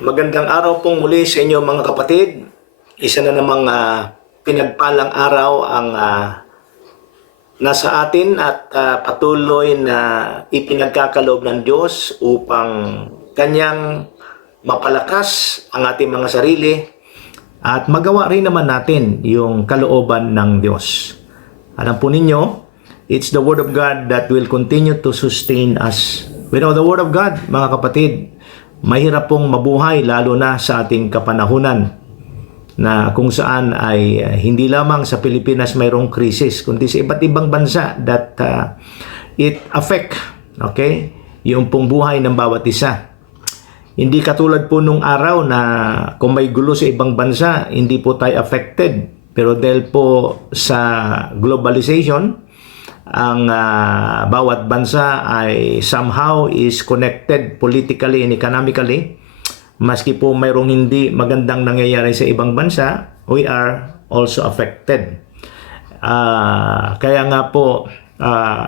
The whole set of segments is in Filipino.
Magandang araw pong muli sa inyo mga kapatid. Isa na namang pinagpalang araw ang nasa atin at patuloy na ipinagkakaloob ng Diyos upang Kanyang mapalakas ang ating mga sarili at magawa rin naman natin yung kalooban ng Diyos. Alam po ninyo, it's the Word of God that will continue to sustain us. Without the Word of God, mga kapatid, mahirap pong mabuhay lalo na sa ating kapanahunan na kung saan ay hindi lamang sa Pilipinas mayroong krisis kundi sa iba't ibang bansa that it affect yung pong buhay ng bawat isa. Hindi katulad po nung araw na kung may gulo sa ibang bansa, hindi po tayo affected. Pero dahil po sa globalization, ang bawat bansa ay somehow is connected politically and economically. Maski po mayroong hindi magandang nangyayari sa ibang bansa, we are also affected. Kaya nga po,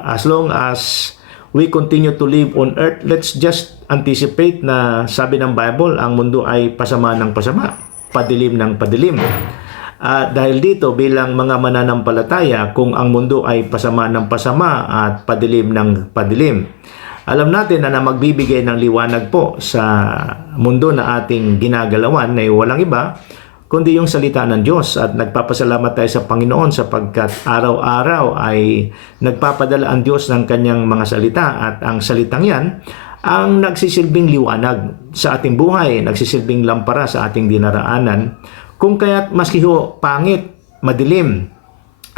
as long as we continue to live on earth, let's just anticipate na sabi ng Bible, ang mundo ay pasama ng pasama, padilim ng padilim. Dahil dito bilang mga mananampalataya, kung ang mundo ay pasama ng pasama at padilim ng padilim, alam natin na magbibigay ng liwanag po sa mundo na ating ginagalawan ay walang iba kundi yung salita ng Diyos. At nagpapasalamat tayo sa Panginoon sapagkat araw-araw ay nagpapadala ang Diyos ng kanyang mga salita, at ang salitang yan ang nagsisilbing liwanag sa ating buhay, nagsisilbing lampara sa ating dinaraanan. Kung kaya't maski ho pangit, madilim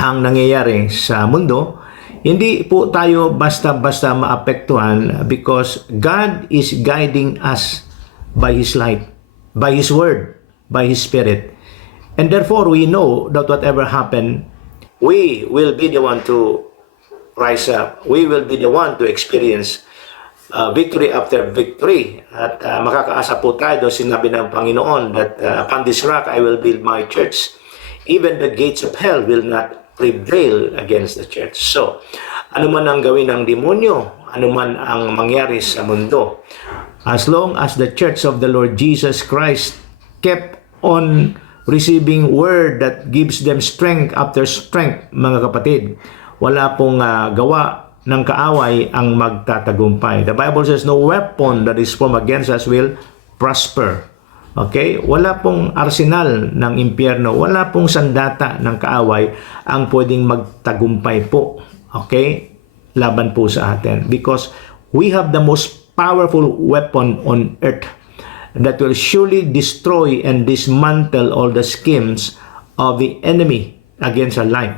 ang nangyayari sa mundo, hindi po tayo basta-basta maapektuhan because God is guiding us by His light, by His Word, by His Spirit. And therefore, we know that whatever happen, we will be the one to rise up. We will be the one to experience victory after victory. At makakaasa po tayo, sinabi ng Panginoon that upon this rock I will build my church. Even the gates of hell will not prevail against the church. So, ano man ang gawin ng demonyo, ano man ang mangyari sa mundo, as long as the church of the Lord Jesus Christ kept on receiving word that gives them strength after strength, mga kapatid, wala pong gawa ng kaaway ang magtatagumpay. The Bible says, no weapon that is formed against us will prosper. Okay? Wala pong arsenal ng impyerno, wala pong sandata ng kaaway ang pwedeng magtagumpay po. Okay? Laban po sa atin. Because we have the most powerful weapon on earth that will surely destroy and dismantle all the schemes of the enemy against our life,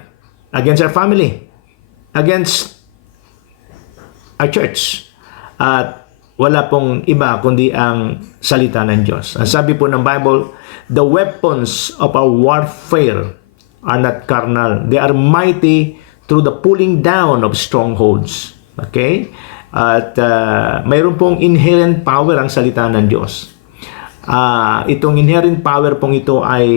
against our family, against our church. At wala pong iba kundi ang salita ng Diyos. Ang sabi po ng Bible, the weapons of our warfare are not carnal. They are mighty through the pulling down of strongholds. Okay? At mayroon pong inherent power ang salita ng Diyos. Itong inherent power pong ito ay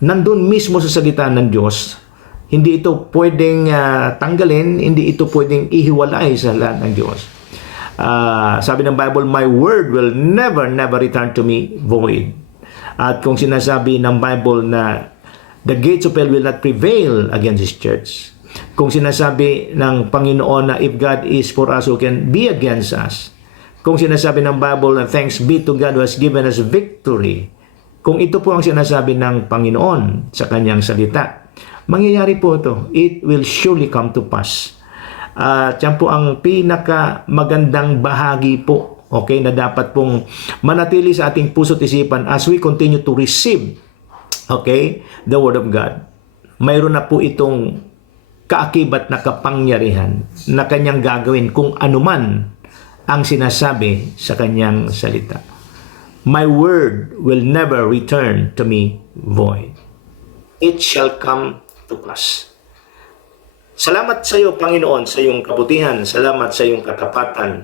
nandun mismo sa salita ng Diyos. Hindi ito pwedeng tanggalin, hindi ito pwedeng ihiwalay sa lahat ng Diyos. Sabi ng Bible, my word will never return to me void. At kung sinasabi ng Bible na the gates of hell will not prevail against His church, kung sinasabi ng Panginoon na if God is for us, who can be against us, kung sinasabi ng Bible na thanks be to God who has given us victory, kung ito po ang sinasabi ng Panginoon sa kanyang salita, mangyayari po ito. It will surely come to pass. At yan po ang pinaka magandang bahagi po, okay, na dapat pong manatili sa ating puso't isipan as we continue to receive, okay, the Word of God. Mayroon na po itong kaakibat na kapangyarihan na kanyang gagawin kung anuman ang sinasabi sa kanyang salita. My word will never return to me void. It shall come to pass. Salamat sa iyo, Panginoon, sa iyong kabutihan. Salamat sa iyong katapatan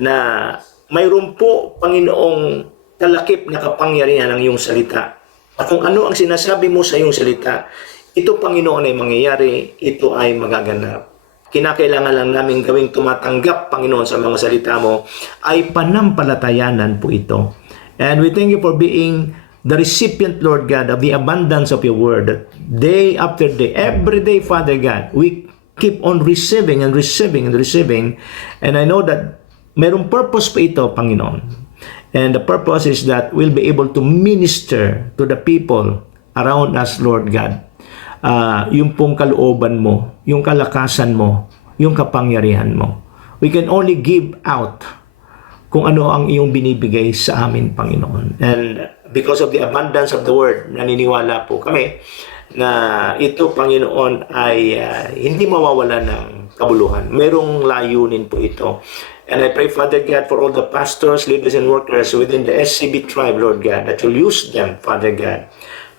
na mayroon po, Panginoong, talakip na kapangyarihan ng iyong salita. At kung ano ang sinasabi mo sa iyong salita, ito, Panginoon, ay mangyayari, ito ay magaganap. Kinakailangan lang namin gawing tumatanggap, Panginoon, sa mga salita mo, ay panampalatayanan po ito. And we thank you for being the recipient, Lord God, of the abundance of your word. That day after day, every day, Father God, we keep on receiving and receiving and receiving. And I know that mayroong purpose po ito, Panginoon. And the purpose is that we'll be able to minister to the people around us, Lord God. Yung pong kalooban mo, yung kalakasan mo, yung kapangyarihan mo. We can only give out kung ano ang iyong binibigay sa amin, Panginoon. And because of the abundance of the word, naniniwala po kami na ito, Panginoon, ay hindi mawawala ng kabuluhan. Merong layunin po ito. And I pray, Father God, for all the pastors, leaders, and workers within the SCB tribe, Lord God, that you'll use them, Father God.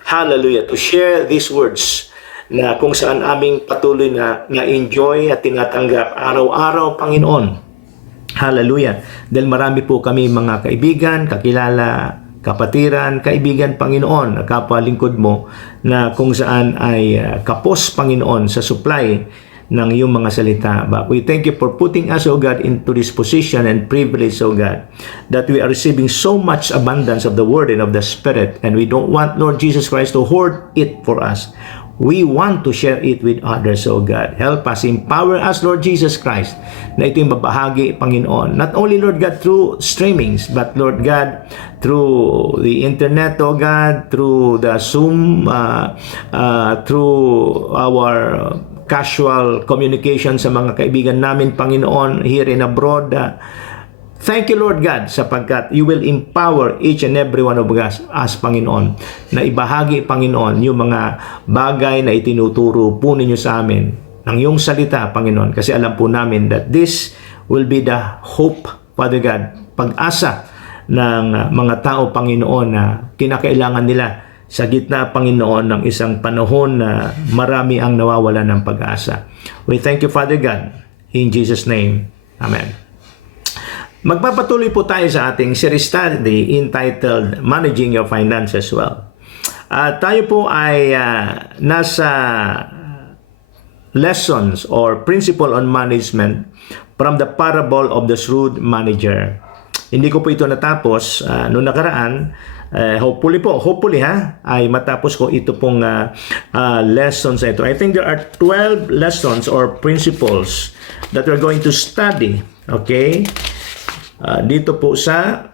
Hallelujah, to share these words na kung saan aming patuloy na enjoy at tinatanggap araw-araw, Panginoon. Hallelujah. Dahil marami po kami mga kaibigan, kakilala, kapatiran, kaibigan, Panginoon, kapwa lingkod mo na kung saan ay kapos, Panginoon, sa supply ng iyong mga salita. But we thank you for putting us, O God, into this position and privilege, O God, that we are receiving so much abundance of the Word and of the Spirit, and we don't want, Lord Jesus Christ, to hoard it for us. We want to share it with others, O God. Help us, empower us, Lord Jesus Christ, na ito yung mabahagi, Panginoon. Not only, Lord God, through streamings, but, Lord God, through the internet, O God, through the Zoom, through our casual communication sa mga kaibigan namin, Panginoon, here and abroad. Thank you, Lord God, sapagkat you will empower each and every one of us, Panginoon, na ibahagi, Panginoon, yung mga bagay na itinuturo po ninyo sa amin ng iyong salita, Panginoon. Kasi alam po namin that this will be the hope, Father God, pag-asa ng mga tao, Panginoon, na kinakailangan nila sa gitna, Panginoon, ng isang panahon na marami ang nawawala ng pag-asa. We thank you, Father God, in Jesus' name. Amen. Magpapatuloy po tayo sa ating series study entitled Managing Your Finances Well. Tayo po ay nasa lessons or principle on management from the parable of the shrewd manager. Hindi ko po ito natapos noong nakaraan. Hopefully ay matapos ko ito pong lessons na ito. I think there are 12 lessons or principles that we're going to study. Okay? Dito po sa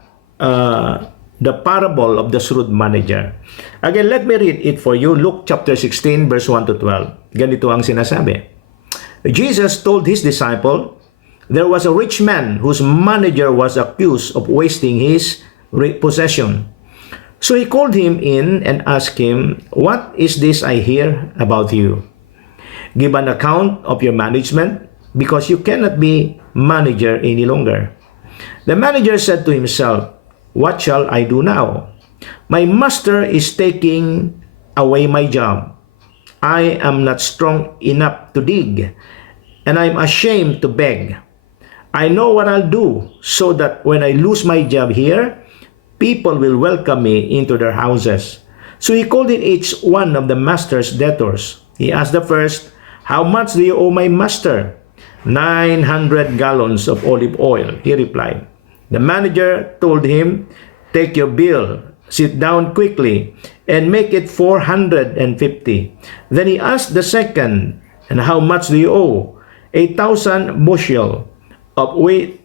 the parable of the shrewd manager. Again, let me read it for you. Luke chapter 16 verse 1 to 12. Ganito ang sinasabi. Jesus told his disciple, there was a rich man whose manager was accused of wasting his possession. So he called him in and asked him, what is this I hear about you? Give an account of your management, because you cannot be manager any longer. The manager said to himself, what shall I do now? My master is taking away my job. I am not strong enough to dig, and I'm ashamed to beg. I know what I'll do so that when I lose my job here, people will welcome me into their houses. So he called in each one of the master's debtors. He asked the first, how much do you owe my master? 900 gallons of olive oil, he replied. The manager told him, take your bill, sit down quickly, and make it 450. Then he asked the second, and how much do you owe? 8,000 bushel of wheat,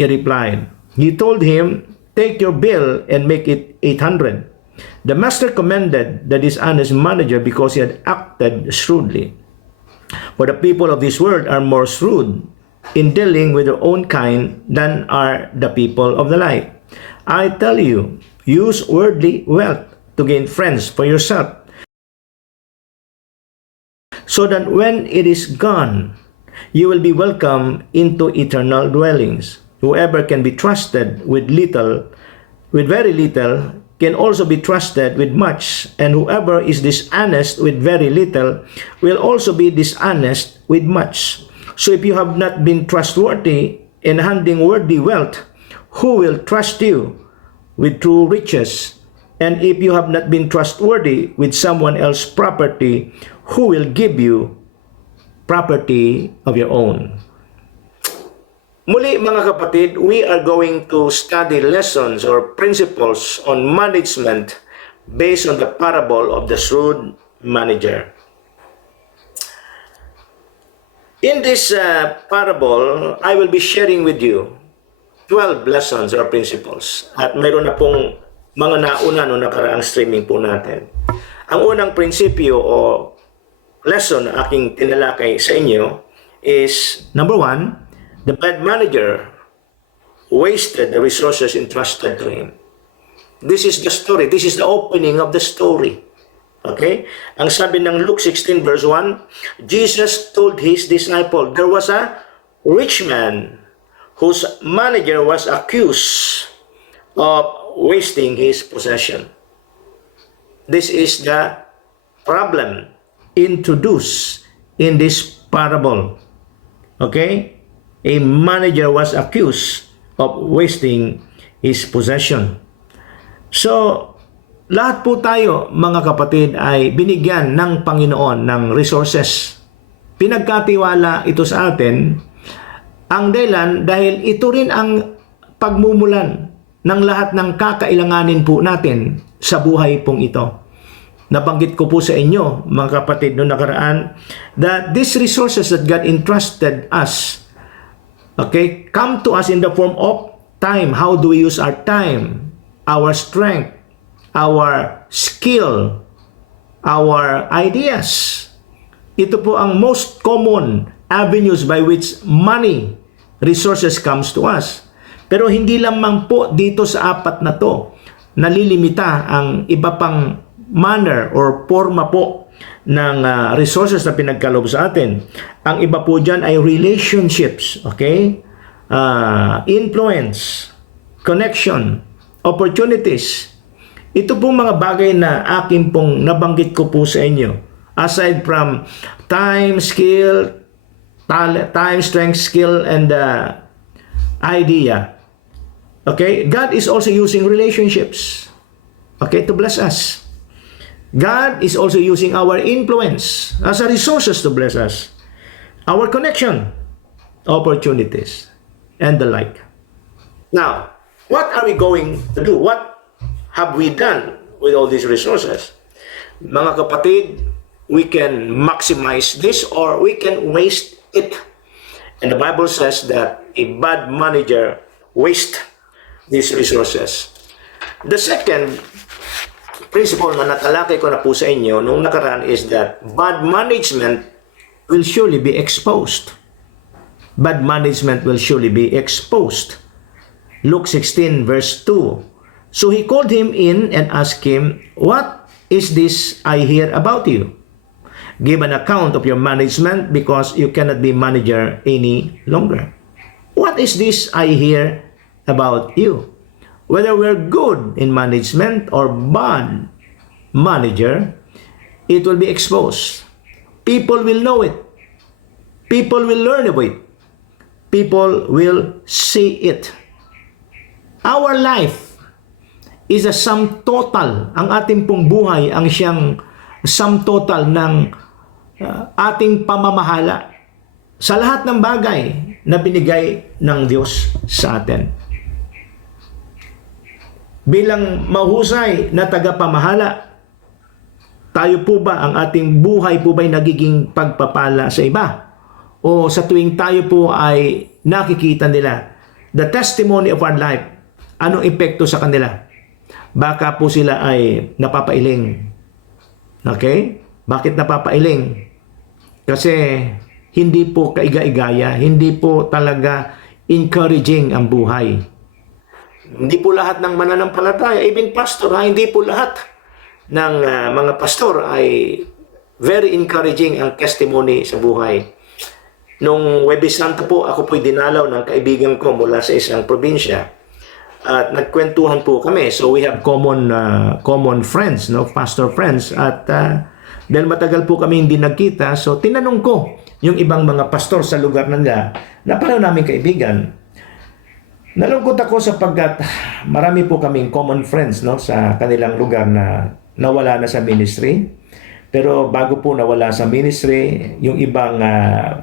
he replied. He told him, take your bill and make it 800. The master commended the dishonest manager because he had acted shrewdly. For the people of this world are more shrewd in dealing with their own kind than are the people of the light. I tell you, use worldly wealth to gain friends for yourself, so that when it is gone, you will be welcomed into eternal dwellings. Whoever can be trusted with very little, can also be trusted with much, and whoever is dishonest with very little will also be dishonest with much. So if you have not been trustworthy in handling worldly wealth, who will trust you with true riches? And if you have not been trustworthy with someone else's property, who will give you property of your own? Muli mga kapatid, we are going to study lessons or principles on management based on the parable of the shrewd manager. In this parable, I will be sharing with you 12 lessons or principles. At mayroon na pong mga nauna nung nakaraang streaming po natin. Ang unang prinsipyo o lesson na aking tinalakay sa inyo is, number 1, the bad manager wasted the resources entrusted to him. This is the story. This is the opening of the story. Okay? Ang sabi ng Luke 16 verse 1, Jesus told his disciple, there was a rich man whose manager was accused of wasting his possession. This is the problem introduced in this parable. Okay? A manager was accused of wasting his possession. So, lahat po tayo, mga kapatid, ay binigyan ng Panginoon ng resources. Pinagkatiwala ito sa atin, ang dahilan dahil ito rin ang pagmumulan ng lahat ng kakailanganin po natin sa buhay pong ito. Nabanggit ko po sa inyo, mga kapatid, noong nakaraan, that these resources that God entrusted us, okay, come to us in the form of time. How do we use our time, our strength, our skill, our ideas? Ito po ang most common avenues by which money, resources comes to us. Pero hindi lamang po dito sa apat na to nalilimita ang iba pang manner or forma po ng resources na pinagkaloob sa atin. Ang iba po dyan ay relationships, okay? Influence, connection, opportunities. Ito pong mga bagay na akin pong nabanggit ko po sa inyo. Aside from time, skill, time, strength, skill, and idea. Okay? God is also using relationships, okay, to bless us. God is also using our influence as a resources to bless us. Our connection, opportunities, and the like. Now, what are we going to do? What have we done with all these resources? Mga kapatid, we can maximize this or we can waste it. And the Bible says that a bad manager wastes these resources. The second principle na natalakay ko na po sa inyo nung nakaraan is that bad management will surely be exposed. Bad management will surely be exposed. Luke 16 verse 2. So he called him in and asked him, what is this I hear about you? Give an account of your management because you cannot be manager any longer. What is this I hear about you? Whether we're good in management or bad manager, it will be exposed. People will know it. People will learn of it. People will see it. Our life is a sum total. Ang ating pong buhay ang siyang sum total ng ating pamamahala sa lahat ng bagay na binigay ng Diyos sa atin. Bilang mahusay na tagapamahala, tayo po ba, ang ating buhay po ba'y nagiging pagpapala sa iba? O sa tuwing tayo po ay nakikita nila the testimony of our life, anong epekto sa kanila? Baka po sila ay napapailing. Okay? Bakit napapailing? Kasi hindi po kaiga-igaya, hindi po talaga encouraging ang buhay. Hindi po lahat ng mananampalataya, even pastor, hindi po lahat ng mga pastor ay very encouraging ang testimony sa buhay. Nung Huwebes Santo po, ako po'y dinalaw ng kaibigan ko mula sa isang probinsya. At nagkwentuhan po kami. So we have common friends, no, pastor friends. At dahil matagal po kami hindi nagkita, so tinanong ko yung ibang mga pastor sa lugar nila na pareho namin kaibigan. Nalungkot ako sapagkat marami po kaming common friends, no, sa kanilang lugar na nawala na sa ministry. Pero bago po nawala sa ministry, yung ibang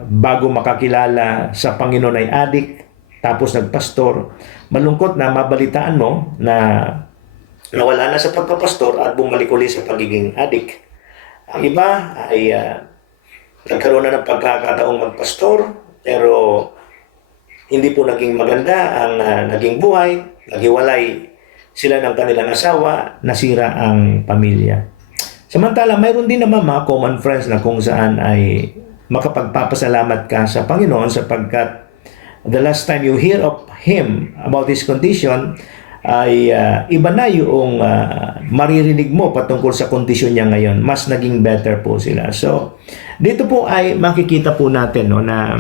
bago makakilala sa Panginoon ay addict, tapos nagpastor, malungkot na mabalitaan mo na nawala na sa pagpapastor at bumalik ulit sa pagiging adik. Ang iba ay nagkaroon na ng pagkakataong magpastor, pero hindi po naging maganda ang naging buhay, naghiwalay sila ng kanilang asawa, nasira ang pamilya. Samantala, mayroon din naman mga common friends na kung saan ay makapagpapasalamat ka sa Panginoon sapagkat the last time you hear of him about his condition ay iba na yung maririnig mo patungkol sa kondisyon niya ngayon. Mas naging better po sila. So, dito po ay makikita po natin no, na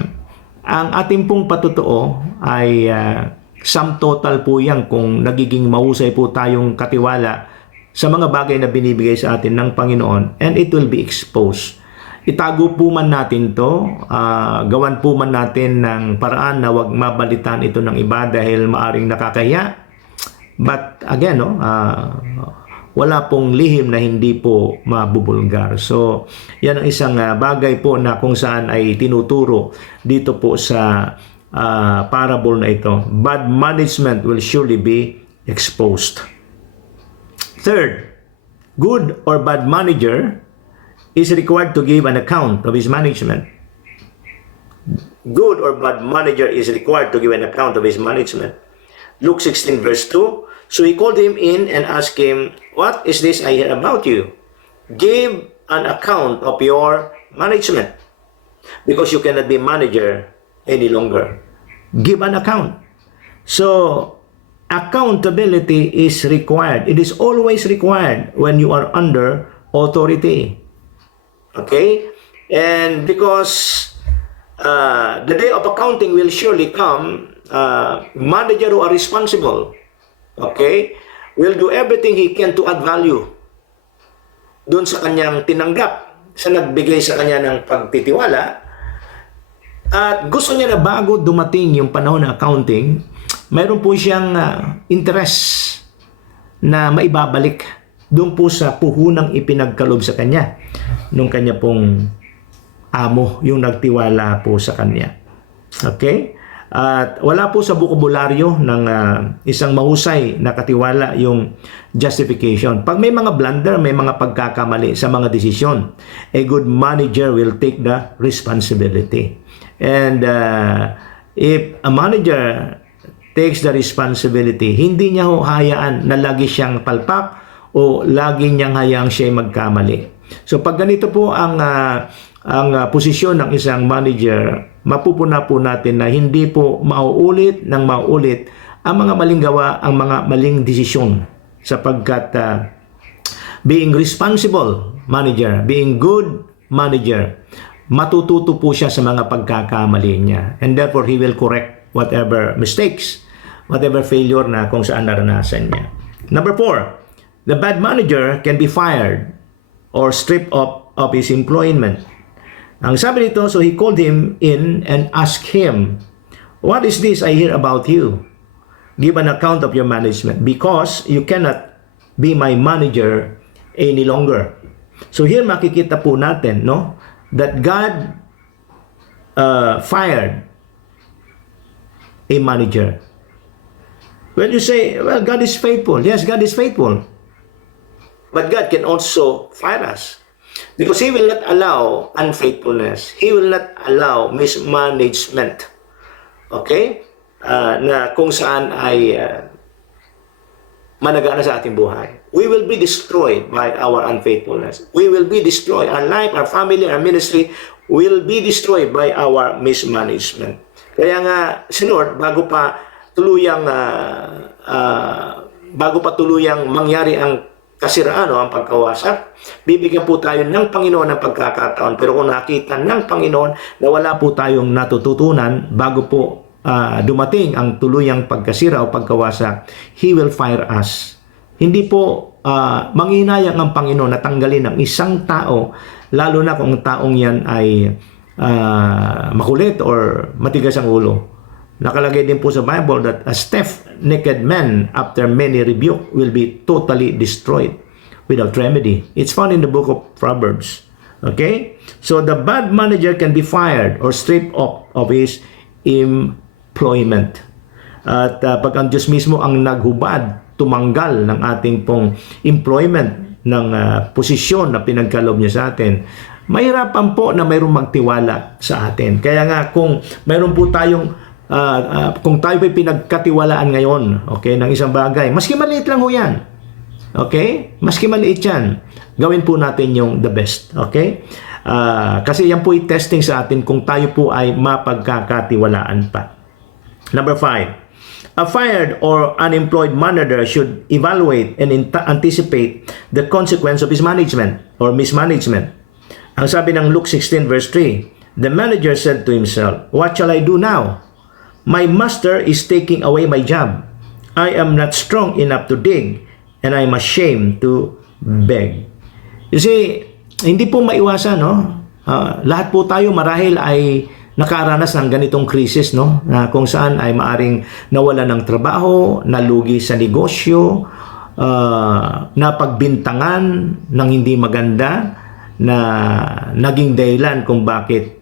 ang ating pong patutuo ay sum total po yan kung nagiging mahusay po tayong katiwala sa mga bagay na binibigay sa atin ng Panginoon, and it will be exposed. Itago po man natin to, gawan po man natin ng paraan na wag mabalitaan ito ng iba dahil maaring nakakaya. But again, no, wala pong lihim na hindi po mabubulgar. So, yan ang isang bagay po na kung saan ay tinuturo dito po sa parable na ito. Bad management will surely be exposed. Third, good or bad manager is required to give an account of his management. Good or bad manager is required to give an account of his management. Luke 16 verse 2, so he called him in and asked him, what is this I hear about you? Give an account of your management, because you cannot be manager any longer. Give an account. So, accountability is required. It is always required when you are under authority. Okay? And because the day of accounting will surely come, manager who are responsible, okay, will do everything he can to add value doon sa kanyang tinanggap, sa nagbigay sa kanya ng pagtitiwala. At gusto niya na bago dumating yung panahon ng accounting, mayroon po siyang interest na maibabalik doon po sa puhunang ipinagkalob sa kanya nung kanya pong amo, yung nagtiwala po sa kanya. Okay? At wala po sa bokabularyo ng isang mahusay na katiwala yung justification. Pag may mga blunder, may mga pagkakamali sa mga desisyon, a good manager will take the responsibility. And if a manager takes the responsibility, hindi niya ho hayaan na lagi siyang palpak o lagi niyang hayaang siya magkamali. So pag ganito po ang posisyon ng isang manager, mapupuna po natin na hindi po mauulit ng mauulit ang mga maling gawa, ang mga maling desisyon, sapagkat being responsible manager, being good manager, matututo po siya sa mga pagkakamali niya, and therefore he will correct whatever mistakes, whatever failure na kung saan naranasan niya. Number 4, the bad manager can be fired or stripped of his employment. Ang sabi nito, so he called him in and asked him, what is this I hear about you? Give an account of your management, because you cannot be my manager any longer. So here makikita po natin, no, that God fired a manager. Well, you say, well, God is faithful. Yes, God is faithful. But God can also fire us, because He will not allow unfaithfulness. He will not allow mismanagement. Okay? Na kung saan ay managana sa ating buhay. We will be destroyed by our unfaithfulness. We will be destroyed. Our life, our family, our ministry will be destroyed by our mismanagement. Kaya nga, si Lord, bago pa tuluyang mangyari ang kasiraan o ang pagkawasak, bibigyan po tayo ng Panginoon ng pagkakataon. Pero kung nakita ng Panginoon na wala po tayong natututunan bago po dumating ang tuluyang pagkasira o pagkawasak, He will fire us. Hindi po manghinayang ang Panginoon na tanggalin ang isang tao, lalo na kung taong yan ay makulit or matigas ang ulo. Nakalagay din po sa Bible that a stiff-necked man after many rebuke will be totally destroyed without remedy. It's found in the book of Proverbs. Okay? So the bad manager can be fired or stripped of his employment. At pag ang Diyos mismo ang naghubad, tumanggal ng ating pong employment, ng posisyon na pinagkaloob niya sa atin, mahirapan po na mayroong magtiwala sa atin. Kaya nga kung mayroon po tayong kung tayo ay pinagkatiwalaan ngayon, okay, ng isang bagay, maski maliit lang ho yan, okay, maski maliit yan, gawin po natin yung the best, okay, kasi yan po i-testing sa atin kung tayo po ay mapagkakatiwalaan pa. Number 5, a fired or unemployed manager should evaluate and anticipate the consequence of his management or mismanagement. Ang sabi ng Luke 16 verse 3, the manager said to himself, "What shall I do now? My master is taking away my job. I am not strong enough to dig, and I am ashamed to beg." You see, hindi po maiwasan, no? Lahat po tayo marahil ay nakaranas ng ganitong krisis, no? Na kung saan ay maaring nawala ng trabaho, nalugi sa negosyo, napagbintangan ng hindi maganda, na naging dahilan kung bakit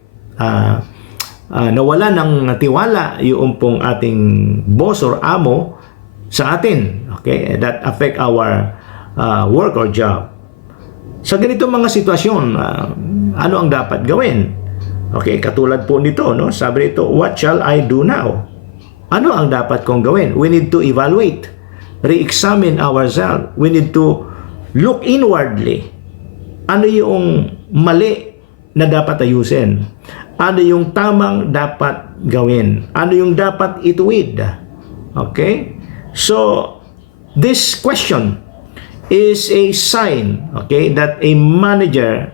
nawala ng tiwala yung pong ating boss or amo sa atin, okay, that affect our work or job. Sa ganitong mga sitwasyon, ano ang dapat gawin? Okay, katulad po nito, no? Sabi nito, what shall I do now? Ano ang dapat kong gawin? We need to evaluate, re-examine ourselves. We need to look inwardly. Ano yung mali na dapat ayusin? Ano yung tamang dapat gawin? Ano yung dapat ituwid? Okay? So, this question is a sign, okay, that a manager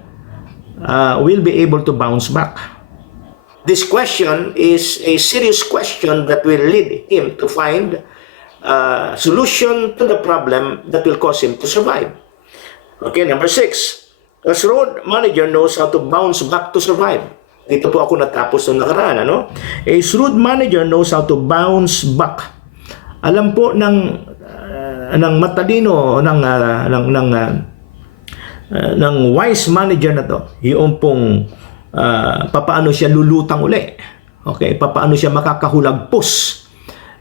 will be able to bounce back. This question is a serious question that will lead him to find a solution to the problem that will cause him to survive. Okay, number 6. A shrewd manager knows how to bounce back to survive. Dito po ako natapos nung nakaraan, ano? A shrewd manager knows how to bounce back. Alam po ng matalino, ng wise manager na to, yung pong papaano siya lulutang uli. Okay, papaano siya makakahulagpos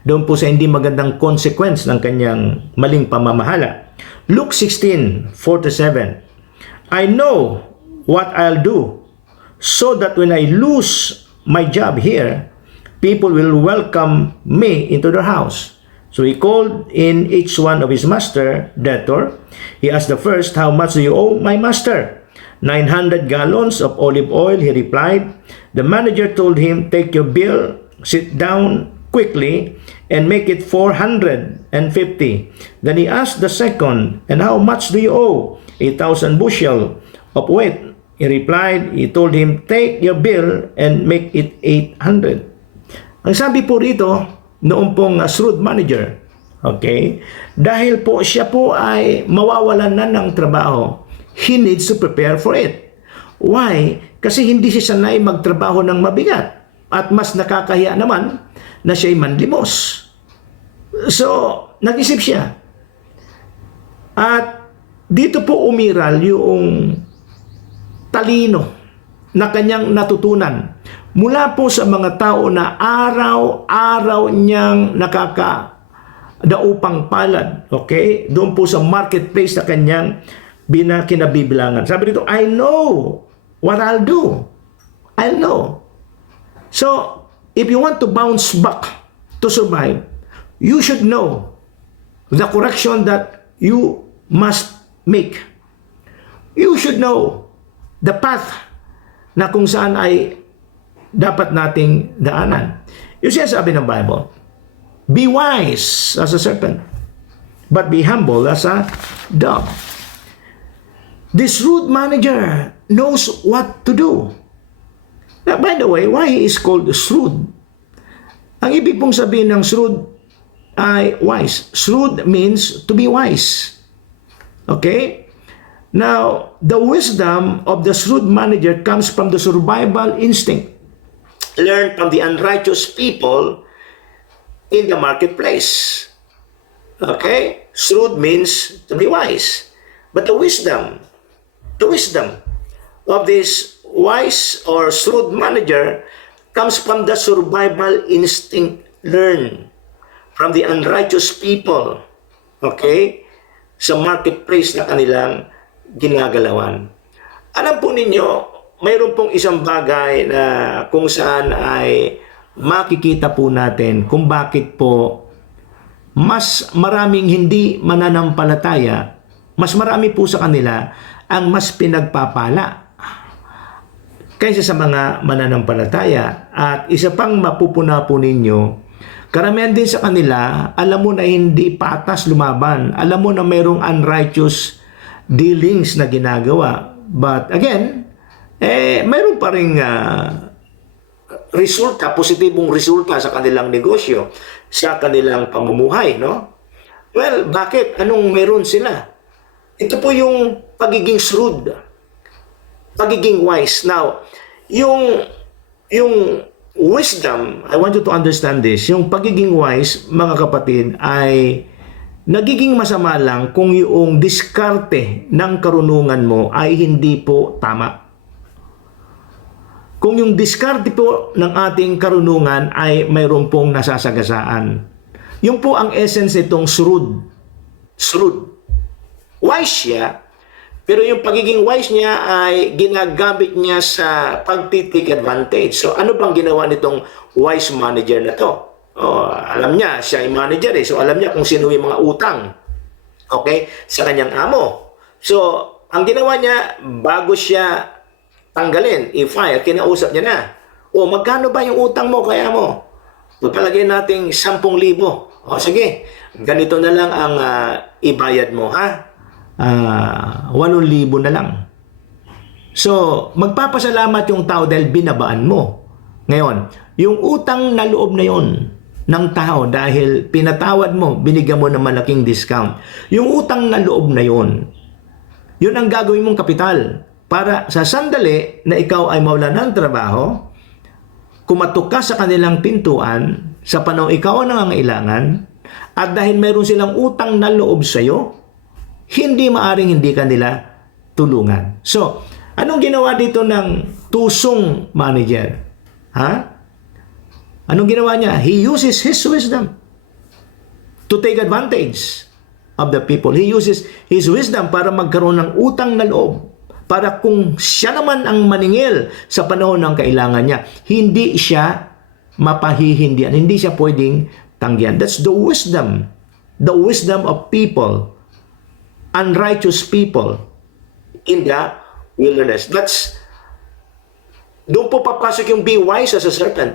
doon po sa hindi magandang consequence ng kanyang maling pamamahala. Luke 16:4-7. I know what I'll do so that when I lose my job here, people will welcome me into their house. So he called in each one of his master debtor. He asked the first, "How much do you owe my master?" 900 gallons of olive oil, he replied. The manager told him, "Take your bill, sit down quickly, and make it 450. Then he asked the second, "And how much do you owe?" 1,000 bushel of wheat. He replied, he told him, "Take your bill and make it 800. Ang sabi po rito, noong pong shrewd manager, okay, dahil po siya po ay mawawalan na ng trabaho, he needs to prepare for it. Why? Kasi hindi siya sanay magtrabaho ng mabigat at mas nakakahiya naman na siya'y manlimos. So, nag-isip siya. At dito po umiral yung talino na kanyang natutunan mula po sa mga tao na araw-araw niyang nakakadaupang palad. Okay? Doon po sa marketplace na kanyang kinabibilangan. Sabi dito, I know what I'll do. I'll know. So, if you want to bounce back to survive, you should know the correction that you must make. You should know the path na kung saan ay dapat nating daanan. Yung sinasabi ng Bible, be wise as a serpent, but be humble as a dove. This shrewd manager knows what to do. Now, by the way, why he is called shrewd? Ang ibig pong sabihin ng shrewd ay wise. Shrewd means to be wise. Okay? Now, the wisdom of the shrewd manager comes from the survival instinct learned from the unrighteous people in the marketplace. Okay? Shrewd means to be wise. But the wisdom of this wise or shrewd manager comes from the survival instinct learned from the unrighteous people, okay, sa marketplace na kanilang ginagalawan. Alam po ninyo, mayroon pong isang bagay na kung saan ay makikita po natin kung bakit po mas maraming hindi mananampalataya, mas marami po sa kanila ang mas pinagpapala kaysa sa mga mananampalataya. At isa pang mapupuna po ninyo, karamihan din sa kanila, alam mo na hindi patas lumaban. Alam mo na mayroong unrighteous dealings na ginagawa. But again, mayroon pa rin resulta, positibong resulta sa kanilang negosyo, sa kanilang pamumuhay, no? Well, bakit? Anong meron sila? Ito po yung pagiging shrewd, pagiging wise. Now, yung wisdom, I want you to understand this, yung pagiging wise, mga kapatid, ay nagiging masama lang kung yung diskarte ng karunungan mo ay hindi po tama. Kung yung diskarte po ng ating karunungan ay mayroon pong nasasagasaan. Yung po ang essence nitong shrewd. Shrewd. Wise siya, pero yung pagiging wise niya ay ginagamit niya sa pagtitake advantage. So ano bang ginawa nitong wise manager na to? Alam niya, siya ay manager So alam niya kung sino yung mga utang. Okay? Sa kanyang amo. So ang ginawa niya, bago siya tanggalin, i-fire, kinausap niya na. Magkano ba yung utang mo kaya mo? Palagay nating 10,000. Sige, ganito na lang ang ibayad mo, ha? 8,000 na lang. So, magpapasalamat yung tao dahil binabaan mo. Ngayon, yung utang na loob na yon ng tao dahil pinatawad mo, binigyan mo ng malaking discount. Yung utang na loob na yon, yun ang gagawin mong kapital. Para sa sandali na ikaw ay mawala ng trabaho, kumatok ka sa kanilang pintuan, sa panahon ikaw ang nangangailangan, at dahil mayroon silang utang na loob sa iyo, hindi maaring hindi ka nila tulungan. So, anong ginawa dito ng tusong manager? Anong ginawa niya? He uses his wisdom to take advantage of the people. He uses his wisdom para magkaroon ng utang na loob. Para kung siya naman ang maningil sa panahon ng kailangan niya, hindi siya mapahihindihan, hindi siya pwedeng tanggihan. That's the wisdom of people, unrighteous people in the wilderness. Doon po papasok yung be wise as a serpent.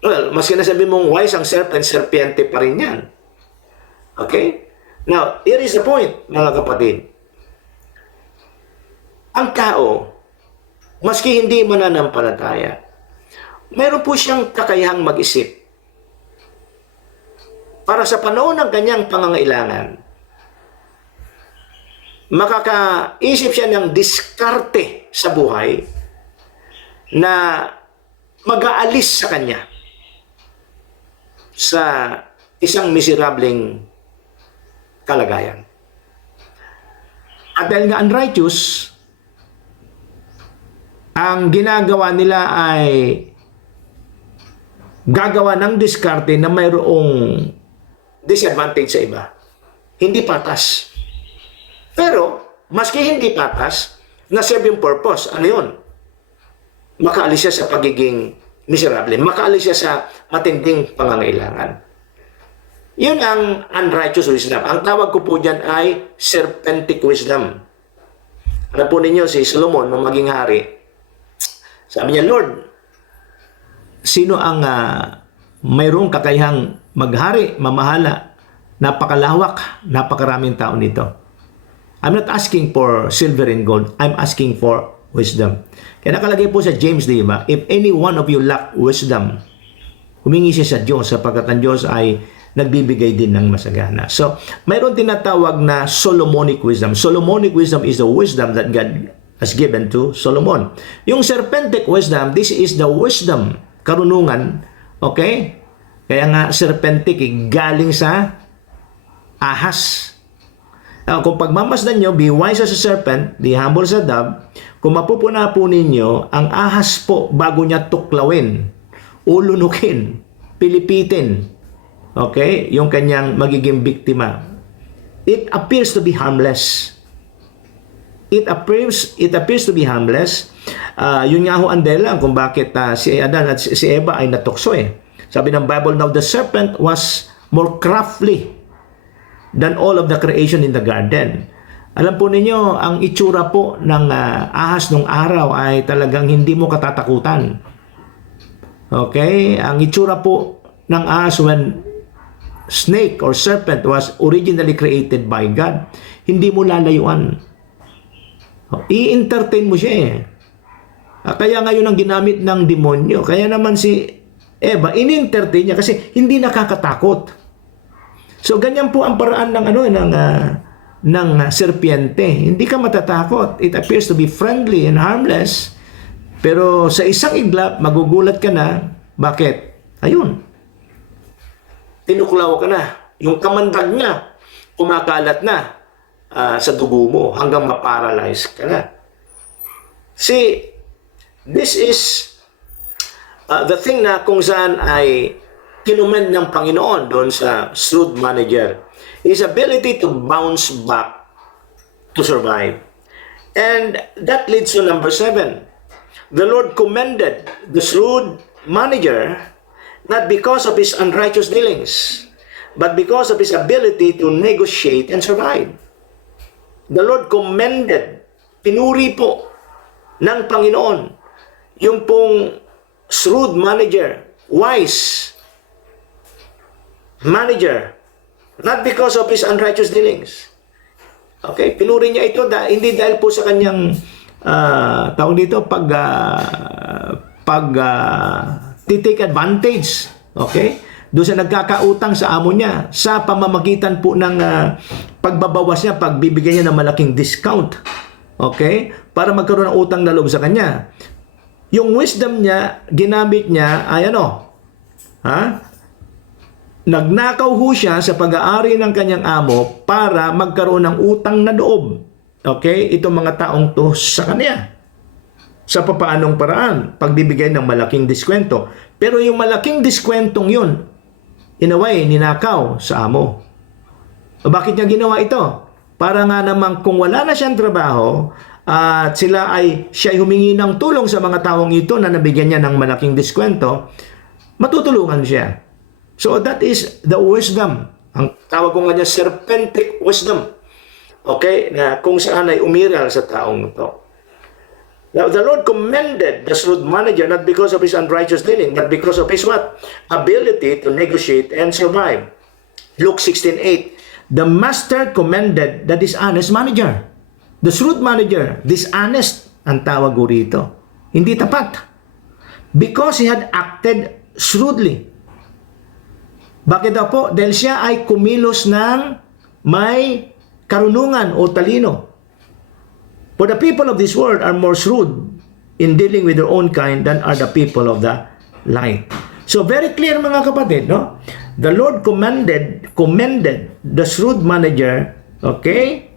Well, mas sinasabi mong wise ang serpent, serpiente pa rin yan. Okay? Now, here is the point, mga kapatid. Ang tao, maski hindi mananampalataya, meron po siyang kakayahang mag-isip. Para sa panahon ng kanyang pangangailangan, makakaisip siya ng diskarte sa buhay na mag-aalis sa kanya sa isang miserableng kalagayan. At dahil nga unrighteous, ang ginagawa nila ay gagawa ng diskarte na mayroong disadvantage sa iba. Hindi patas. Pero, maski hindi patas, na-serve yung purpose. Ano yun? Makaalis siya sa pagiging miserable. Makaalis siya sa matinding pangangailangan. Yun ang unrighteous wisdom. Ang tawag ko po dyan ay serpentic wisdom. Ano po ninyo, si Solomon, nung maging hari, sabi niya, Lord, sino ang mayroong kakayahang maghari, mamahala, napakalawak, napakaraming tao nito. I'm not asking for silver and gold. I'm asking for wisdom. Kaya nakalagay po sa James, di ba? If any one of you lack wisdom, humingi siya sa Diyos sapagkat ang Diyos ay nagbibigay din ng masagana. So, mayroon tinatawag na Solomonic wisdom. Solomonic wisdom is the wisdom that God has given to Solomon. Yung serpentic wisdom, this is the wisdom, karunungan, okay? Kaya nga serpentic, galing sa ahas. Kung pagmamasdan nyo, be wise as a serpent, be humble as a dove, kung mapupuna po ninyo, ang ahas po, bago niya tuklawin, ulunukin, pilipitin, Okay? Yung kanyang magiging biktima. It appears to be harmless. It appears to be harmless. Yun nga ho ang dahilan kung bakit si Adan at si Eva ay natukso eh. Sabi ng Bible, now the serpent was more crafty than all of the creation in the garden. Alam po ninyo, ang itsura po ng ahas nung araw ay talagang hindi mo katatakutan. Okay? Ang itsura po ng ahas when snake or serpent was originally created by God, hindi mo lalayuan. I-entertain mo siya eh. Kaya ngayon ang ginamit ng demonyo. Kaya naman si Eva, in-entertain niya kasi hindi nakakatakot. So ganyan po ang paraan ng ng serpiente. Hindi ka matatakot. It appears to be friendly and harmless. Pero sa isang iglap, magugulat ka na. Bakit? Ayun. Tinuklaw ka na. Yung kamandag niya, kumakalat na sa dugo mo hanggang ma-paralyze ka na. See, this is the thing na kung saan ay kinumen ng Panginoon doon sa shrewd manager. His ability to bounce back to survive. And that leads to number 7. The Lord commended the shrewd manager not because of his unrighteous dealings, but because of his ability to negotiate and survive. The Lord commended, pinuri po ng Panginoon yung pong shrewd manager, wise manager, not because of his unrighteous dealings. Okay, pinuri niya ito hindi dahil po sa kanyang tawag dito take advantage, okay? Doon sa nagkakautang sa amo niya sa pamamagitan po ng pagbabawas niya, pagbibigyan niya ng malaking discount, okay? Para magkaroon ng utang na loob sa kanya. Yung wisdom niya, ginamit niya ay nagnakaw ho siya sa pag-aari ng kanyang amo para magkaroon ng utang na loob. Okay? Itong mga taong to sa kanya. Sa papaanong paraan? Pagbibigay ng malaking diskwento. Pero yung malaking diskwentong yun, in a way, ninakaw sa amo. Bakit niya ginawa ito? Para nga namang kung wala na siyang trabaho, at siya ay humingi ng tulong sa mga taong ito na nabigyan niya ng malaking diskwento, matutulungan siya. So that is the wisdom. Ang tawag ko nga niya, serpentic wisdom. Okay? Na kung saan ay umiral sa taong ito. Now, the Lord commended the shrewd manager not because of his unrighteous dealing, but because of his what? Ability to negotiate and survive. Luke 16:8. The master commended the dishonest manager. The shrewd manager, dishonest ang tawag ko rito. Hindi tapat. Because he had acted shrewdly. Bakit daw po? Dahil siya ay kumilos ng may karunungan o talino. For the people of this world are more shrewd in dealing with their own kind than are the people of the light. So very clear mga kapatid, no? The Lord commended the shrewd manager, okay?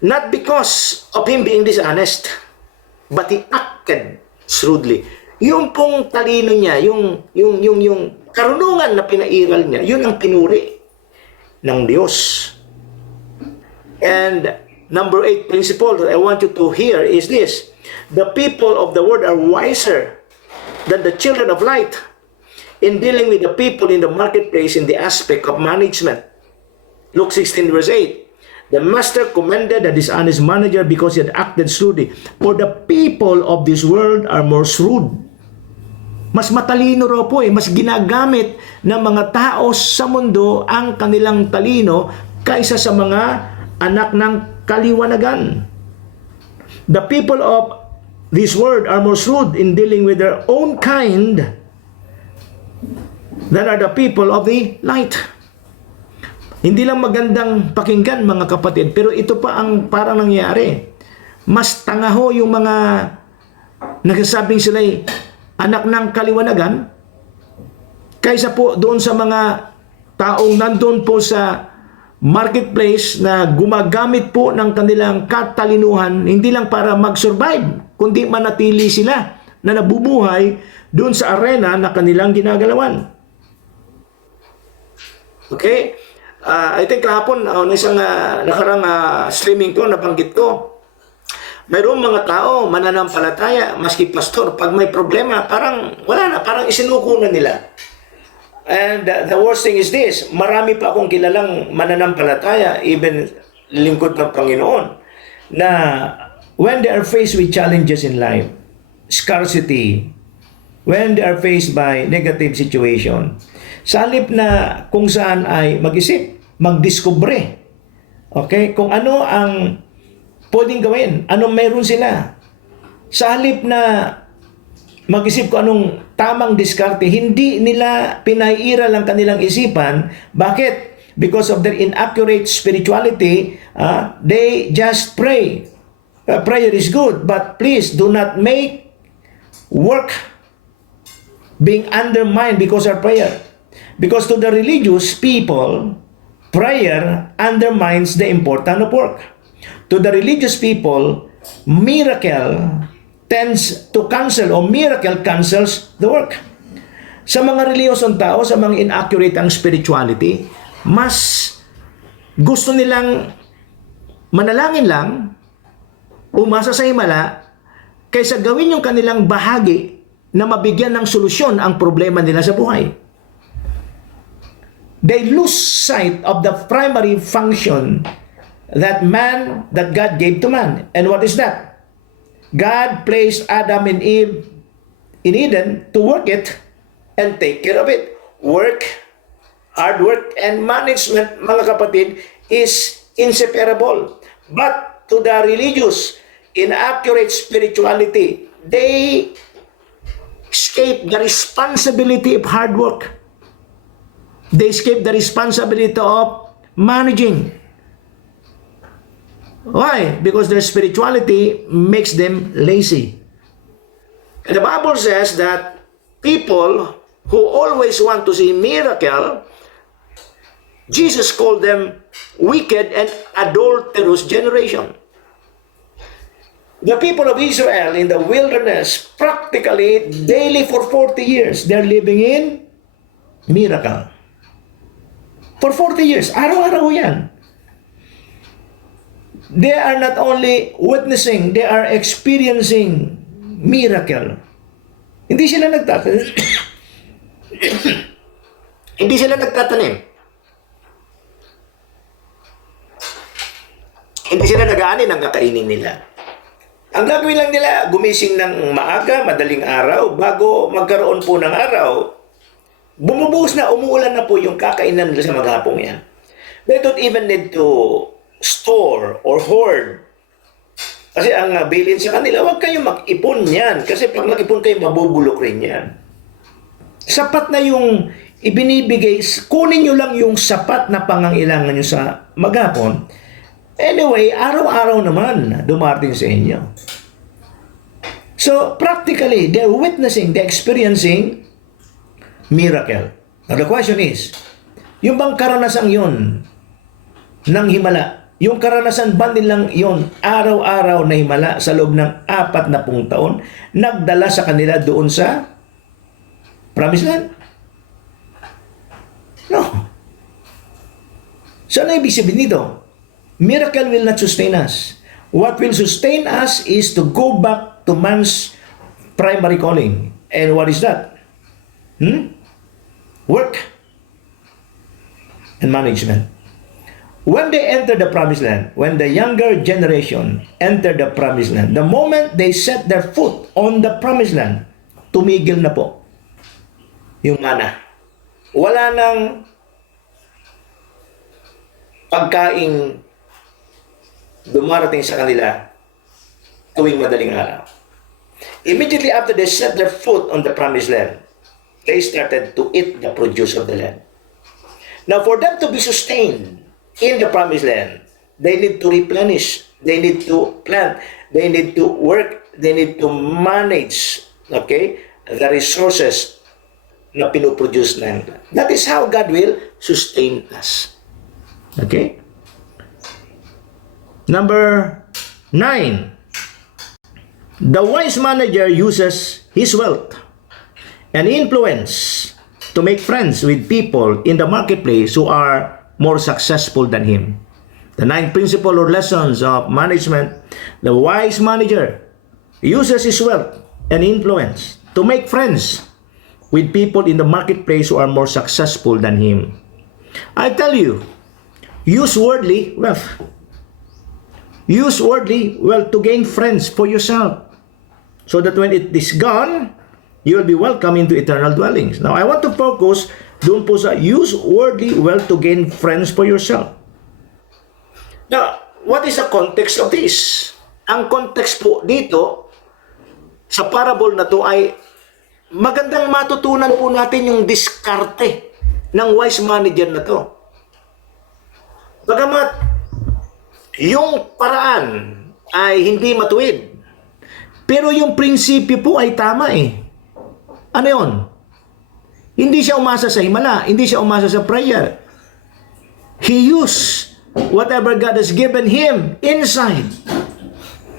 Not because of him being dishonest, but he acted shrewdly. Yung pong talino niya, yung karunungan na pinairal niya, yun ang pinuri ng Diyos. And number 8 principle that I want you to hear is this: the people of the world are wiser than the children of light in dealing with the people in the marketplace in the aspect of management. Luke 16 verse 8. The master commended the dishonest manager because he had acted shrewdly. For the people of this world are more shrewd. Mas matalino raw po mas ginagamit ng mga tao sa mundo ang kanilang talino kaysa sa mga anak ng kaliwanagan. The people of this world are more shrewd in dealing with their own kind than are the people of the light. Hindi lang magandang pakinggan mga kapatid, pero ito pa ang parang nangyari. Mas tanga ho yung mga nagsasabing sila'y anak ng kaliwanagan kaysa po doon sa mga taong nandun po sa marketplace na gumagamit po ng kanilang katalinuhan hindi lang para mag-survive, kundi manatili sila na nabubuhay doon sa arena na kanilang ginagalawan. Okay? I think kahapon, isang nakarang streaming ko, nabanggit ko, mayroong mga tao, mananampalataya, maski pastor, pag may problema, parang wala na, parang isinuko na nila. And the worst thing is this, marami pa akong kilalang mananampalataya, even lingkod ng Panginoon, na when they are faced with challenges in life, scarcity, when they are faced by negative situation, sa halip na kung saan ay mag-isip, magdiskubre, okay, kung ano ang pwedeng gawin, anong meron sila. Sa halip na mag-isip ko anong tamang diskarte, hindi nila pinairal ang kanilang isipan. Bakit? Because of their inaccurate spirituality, they just pray. Prayer is good, but please do not make work being undermined because of prayer. Because to the religious people, prayer undermines the importance of work. To the religious people, miracle tends to cancel, or miracle cancels the work. Sa mga reliyosong tao, sa mga inaccurate ang spirituality, mas gusto nilang manalangin lang, umasa sa himala, kaysa gawin yung kanilang bahagi na mabigyan ng solusyon ang problema nila sa buhay. They lose sight of the primary function that God gave to man. And what is that? God placed Adam and Eve in Eden to work it and take care of it. Work, hard work, and management, mga kapatid, is inseparable. But to the religious, inaccurate spirituality, they escape the responsibility of hard work. They escape the responsibility of managing. Why? Because their spirituality makes them lazy. And the Bible says that people who always want to see miracle, Jesus called them wicked and adulterous generation. The people of Israel in the wilderness, practically daily for 40 years, they're living in miracle. For 40 years, araw-araw yan. They are not only witnessing, they are experiencing miracle. Hindi sila nagtatanim. Hindi sila nagtatanim. Hindi sila nag-aani ng kakainin nila. Ang gagawin lang nila, gumising ng maaga, madaling araw, bago magkaroon po ng araw, bumubuhos na, umuulan na po yung kakainan nila sa maghapong yan. They don't even need to store or hoard. Kasi ang bilin sa kanila, huwag kayo mag-ipon yan. Kasi pag mag-ipon kayo, mabubulok rin yan. Sapat na yung ibinibigay, kunin nyo lang yung sapat na pangangailangan nyo sa maghapon. Anyway, araw-araw naman dumating sa inyo. So, practically, they're witnessing, they're experiencing miracle. Now, the question is, yung bang karanasang yun ng himala, yung karanasan ba nilang yun, araw-araw na himala sa loob ng 40 taon, nagdala sa kanila doon sa Promised Land? No. So, ano ibig sabihin nito? Miracle will not sustain us. What will sustain us is to go back to man's primary calling. And what is that? Work and management. When they enter the Promised Land, when the younger generation enter the Promised Land, the moment they set their foot on the Promised Land, tumigil na po yung mana. Wala nang pagkaing dumarating sa kanila tuwing madaling araw. Immediately after they set their foot on the Promised Land, they started to eat the produce of the land. Now, for them to be sustained in the Promised Land, they need to replenish, they need to plant, they need to work, they need to manage, okay, the resources na pinuproduce ng land. That is how God will sustain us. Okay? Number 9. The wise manager uses his wealth and influence to make friends with people in the marketplace who are more successful than him. The 9th principle or lessons of management: the wise manager uses his wealth and influence to make friends with people in the marketplace who are more successful than him. I tell you, use worldly wealth. Use worldly wealth to gain friends for yourself, so that when it is gone, you will be welcome into eternal dwellings. Now, I want to focus doon po sa use worldly wealth to gain friends for yourself. Now, what is the context of this? Ang context po dito sa parable na to ay magandang matutunan po natin yung diskarte ng wise manager na to. Bagamat yung paraan ay hindi matuwid, pero yung prinsipyo po ay tama eh. Ano yun? Hindi siya umasa sa himala, hindi siya umasa sa prayer. He used whatever God has given him inside.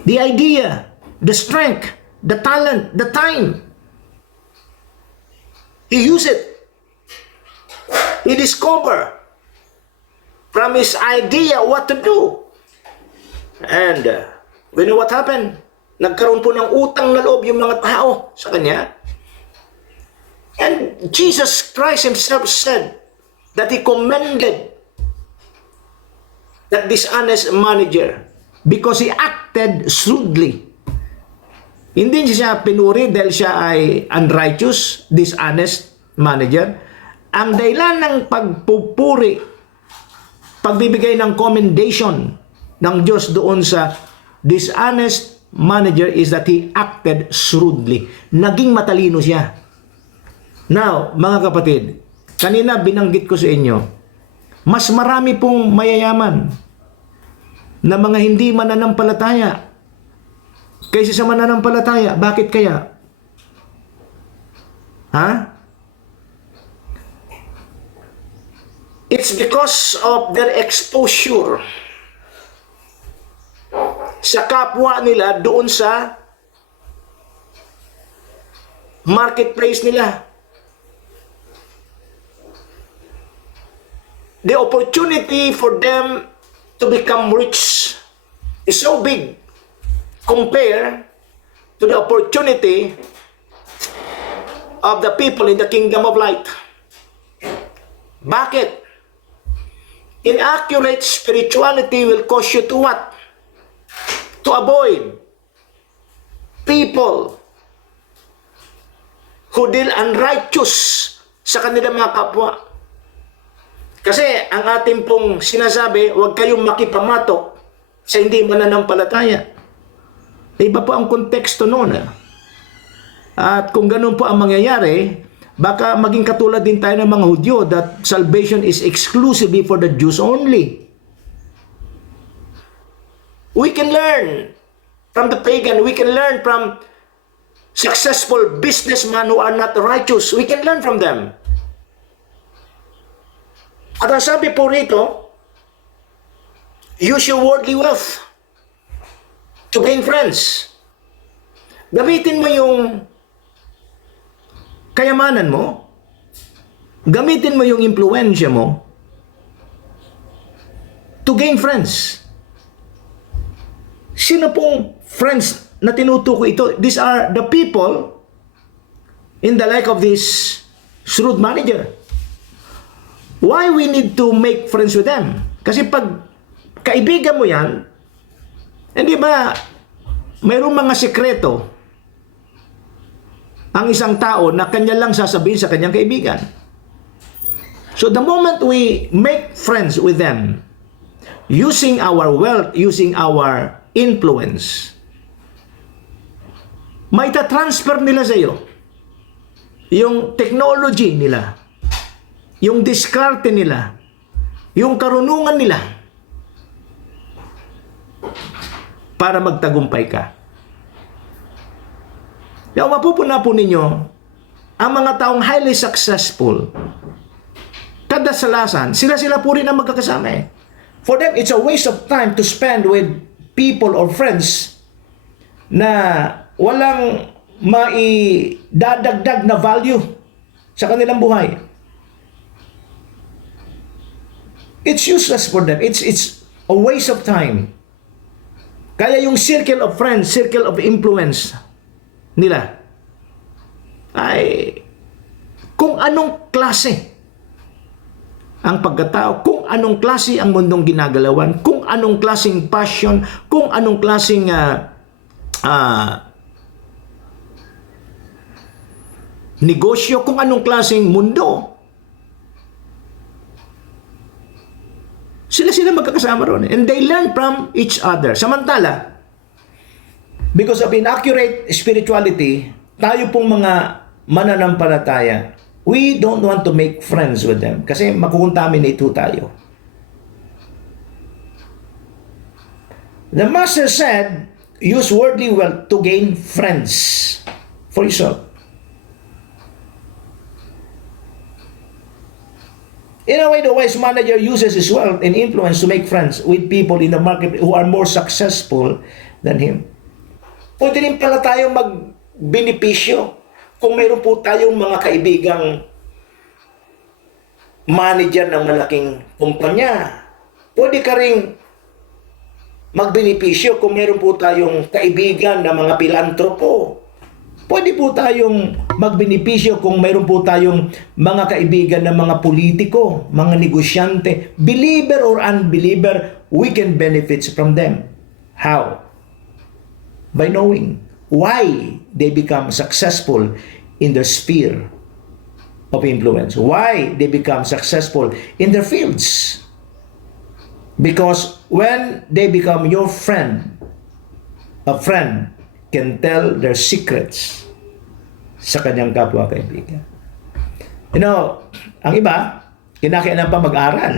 The idea, the strength, the talent, the time. He used it. He discovered from his idea what to do. And we know what happened? Nagkaroon po ng utang na loob yung mga tao sa kanya. And Jesus Christ himself said that he commended that dishonest manager because he acted shrewdly. Hindi siya pinuri dahil siya ay unrighteous, dishonest manager. Ang dahilan ng pagpupuri, pagbibigay ng commendation ng Diyos doon sa dishonest manager is that he acted shrewdly. Naging matalino siya. Now, mga kapatid, kanina binanggit ko sa inyo, mas marami pong mayayaman na mga hindi mananampalataya kaysa sa mananampalataya. Bakit kaya? Ha? It's because of their exposure sa kapwa nila doon sa marketplace nila. The opportunity for them to become rich is so big compared to the opportunity of the people in the kingdom of light. Bakit? Inaccurate spirituality will cause you to what? To avoid people who deal unrighteous sa kanilang mga kapwa. Kasi ang ating pong sinasabi, huwag kayong makipamatok sa hindi mananampalataya. Iba po ang konteksto noon. At kung ganun po ang mangyayari, baka maging katulad din tayo ng mga Hudyo that salvation is exclusively for the Jews only. We can learn from the pagan. We can learn from successful businessmen who are not righteous. We can learn from them. At ang sabi po rito, use your worldly wealth to gain friends. Gamitin mo yung kayamanan mo. Gamitin mo yung impluensya mo to gain friends. Sino pong friends na tinutukoy ito? These are the people in the like of this shrewd manager. Why we need to make friends with them? Kasi pag kaibigan mo yan, hindi ba mayroong mga sekreto ang isang tao na kanya lang sasabihin sa kanyang kaibigan. So the moment we make friends with them, using our wealth, using our influence, may ta-transfer nila sa iyo yung technology nila, yung diskarte nila, yung karunungan nila para magtagumpay ka. Kaya mapupuna po ninyo, ang mga taong highly successful, kadasalasan, sila po rin ang magkakasama eh. For them, it's a waste of time to spend with people or friends na walang maidadagdag na value sa kanilang buhay. It's useless for them. It's a waste of time. Kaya yung circle of friends, circle of influence nila ay kung anong klase ang pagkatao, kung anong klase ang mundong ginagalawan, kung anong klaseng passion, kung anong klaseng negosyo, kung anong klaseng mundo. Sila magkakasama ron. And they learn from each other. Samantala, because of inaccurate spirituality, tayo pong mga mananampalataya, we don't want to make friends with them kasi makukontaminate ho tayo. The Master said, use worldly wealth to gain friends for yourself. In a way, the wise manager uses his wealth and influence to make friends with people in the market who are more successful than him. Pwede rin pala tayong mag-benepisyo kung mayroon po tayong mga kaibigang manager ng malaking kumpanya. Pwede ka rin magbenepisyo kung mayroon po tayong kaibigan na mga pilantropo. Pwede po tayong magbenepisyo kung mayroon po tayong mga kaibigan na mga politiko, mga negosyante. Believer or unbeliever, we can benefit from them. How? By knowing why they become successful in their sphere of influence. Why they become successful in their fields. Because when they become your friend, a friend can tell their secrets sa kanyang kapwa kaibigan. You know, ang iba, kinakailangan pa mag-aral.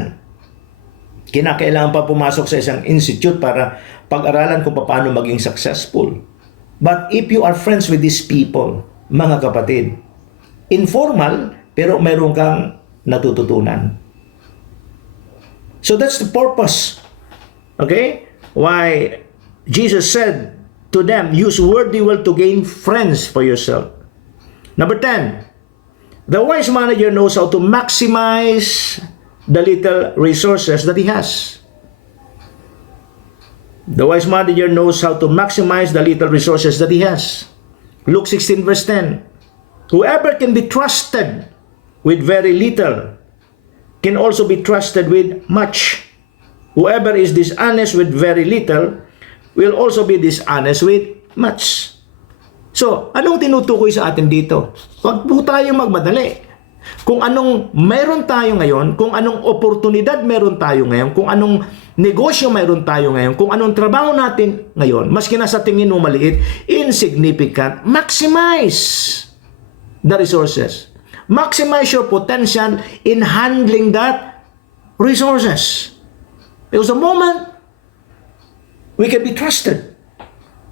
Kinakailangan pa pumasok sa isang institute para pag-aralan kung paano maging successful. But if you are friends with these people, mga kapatid, informal, pero meron kang natututunan. So that's the purpose. Okay? Why Jesus said to them, use worldly wealth to gain friends for yourself. Number 10, the wise manager knows how to maximize the little resources that he has. The wise manager knows how to maximize the little resources that he has. Luke 16 verse 10, whoever can be trusted with very little can also be trusted with much. Whoever is dishonest with very little will also be dishonest with much. So, anong tinutukoy sa atin dito? Huwag po tayo magmadali. Kung anong meron tayo ngayon, kung anong oportunidad meron tayo ngayon, kung anong negosyo meron tayo ngayon, kung anong trabaho natin ngayon, maski na sa tingin mo maliit, insignificant, maximize the resources. Maximize your potential in handling that resources. Because the moment we can be trusted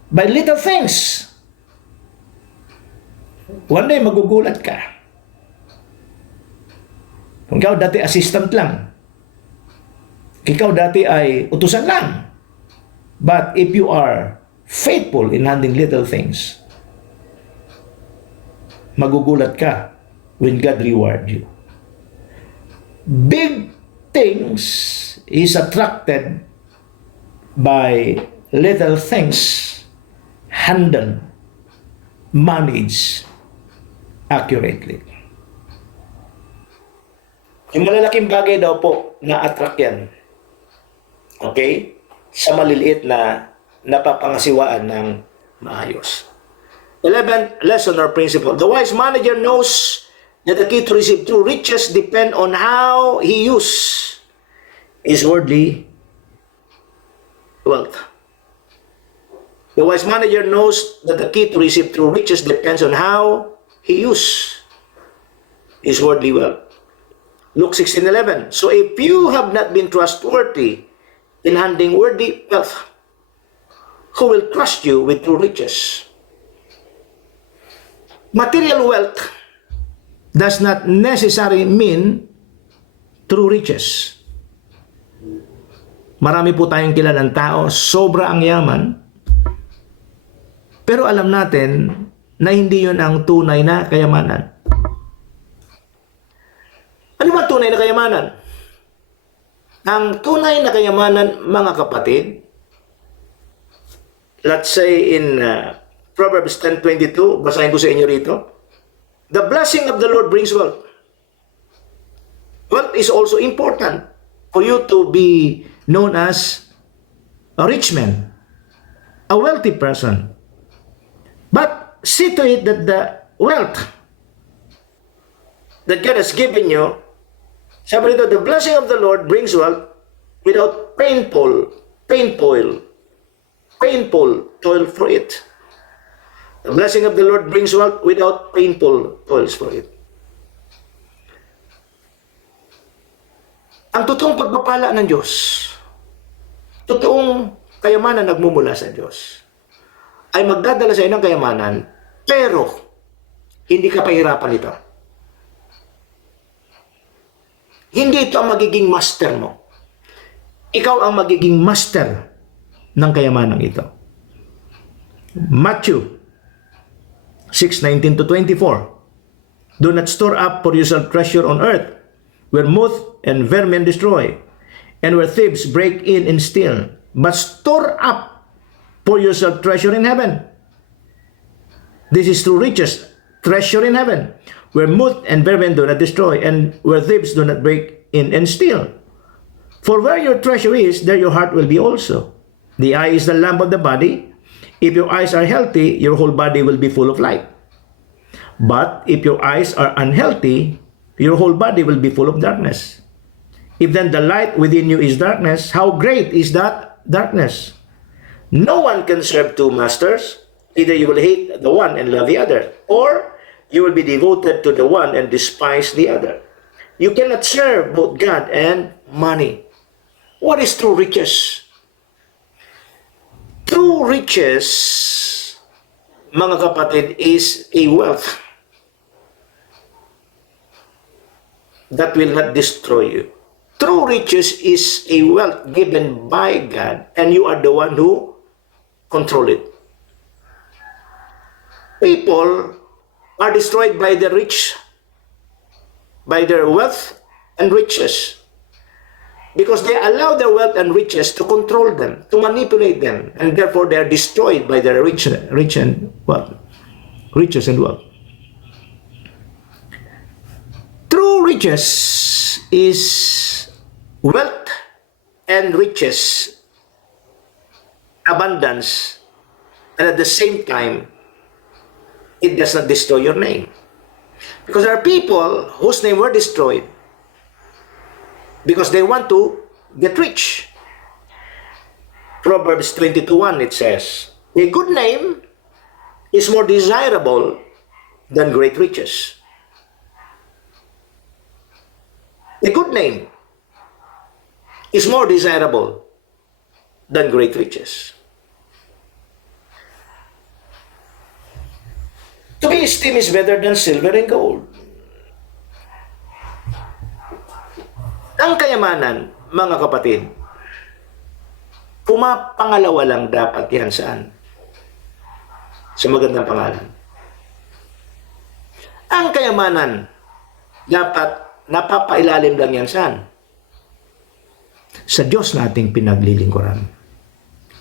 by little things, one day magugulat ka. Kung ikaw dati assistant lang, ikaw dati ay utusan lang. But if you are faithful in handling little things, magugulat ka when God reward you. Big things is attracted by little things handled, managed accurately. Yung malalaking bagay daw po, na-attract yan. Okay? Sa maliliit na napapangasiwaan ng maayos. 11th lesson or principle. The wise manager knows that the key to receive true riches depend on how he uses his worldly wealth. The wise manager knows that the key to receive true riches depends on how he uses his worldly wealth. Luke 16:11. So if you have not been trustworthy in handling worldly wealth, who will trust you with true riches? Material wealth does not necessarily mean true riches. Marami po tayong kilalang tao, sobra ang yaman, pero alam natin na hindi yun ang tunay na kayamanan. Ano ba tunay na kayamanan? Ang tunay na kayamanan, mga kapatid, let's say in Proverbs 10:22, basahin ko sa inyo rito. The blessing of the Lord brings wealth. Wealth is also important for you to be known as a rich man, a wealthy person. But see to it that the wealth that God has given you, sabi rito, the blessing of the Lord brings wealth without painful toil for it. The blessing of the Lord brings wealth without painful toils for it. Ang totoong pagpapala ng Diyos, totoong kayamanan nagmumula sa Diyos, ay magdadala sa iyo ng kayamanan, pero hindi ka pahirapan ito. Hindi ito ang magiging master mo. Ikaw ang magiging master ng kayamanan ito. Matthew 6:19-24. Do not store up for yourself treasure on earth, where moth and vermin destroy, and where thieves break in and steal. But store up for yourself treasure in heaven. This is true riches, treasure in heaven, where moth and vermin do not destroy, and where thieves do not break in and steal. For where your treasure is, there your heart will be also. The eye is the lamp of the body. If your eyes are healthy, your whole body will be full of light. But if your eyes are unhealthy, your whole body will be full of darkness. If then the light within you is darkness, how great is that darkness? No one can serve two masters. Either you will hate the one and love the other, or you will be devoted to the one and despise the other. You cannot serve both God and money. What is true riches? True riches, mga kapatid, is a wealth that will not destroy you. True riches is a wealth given by God, and you are the one who control it. People are destroyed by the rich, by their wealth and riches, because they allow their wealth and riches to control them, to manipulate them, and therefore they are destroyed by their riches and wealth. True riches is wealth and riches, abundance, and at the same time, it does not destroy your name. Because there are people whose name were destroyed because they want to get rich. Proverbs 22:1, it says, a good name is more desirable than great riches. A good name is more desirable than great riches. To be esteemed is better than silver and gold. Ang kayamanan, mga kapatid, pumapangalawa lang dapat yan saan? Sa magandang pangalan. Ang kayamanan, dapat napapailalim lang yan saan? Sa Diyos nating pinaglilingkuran.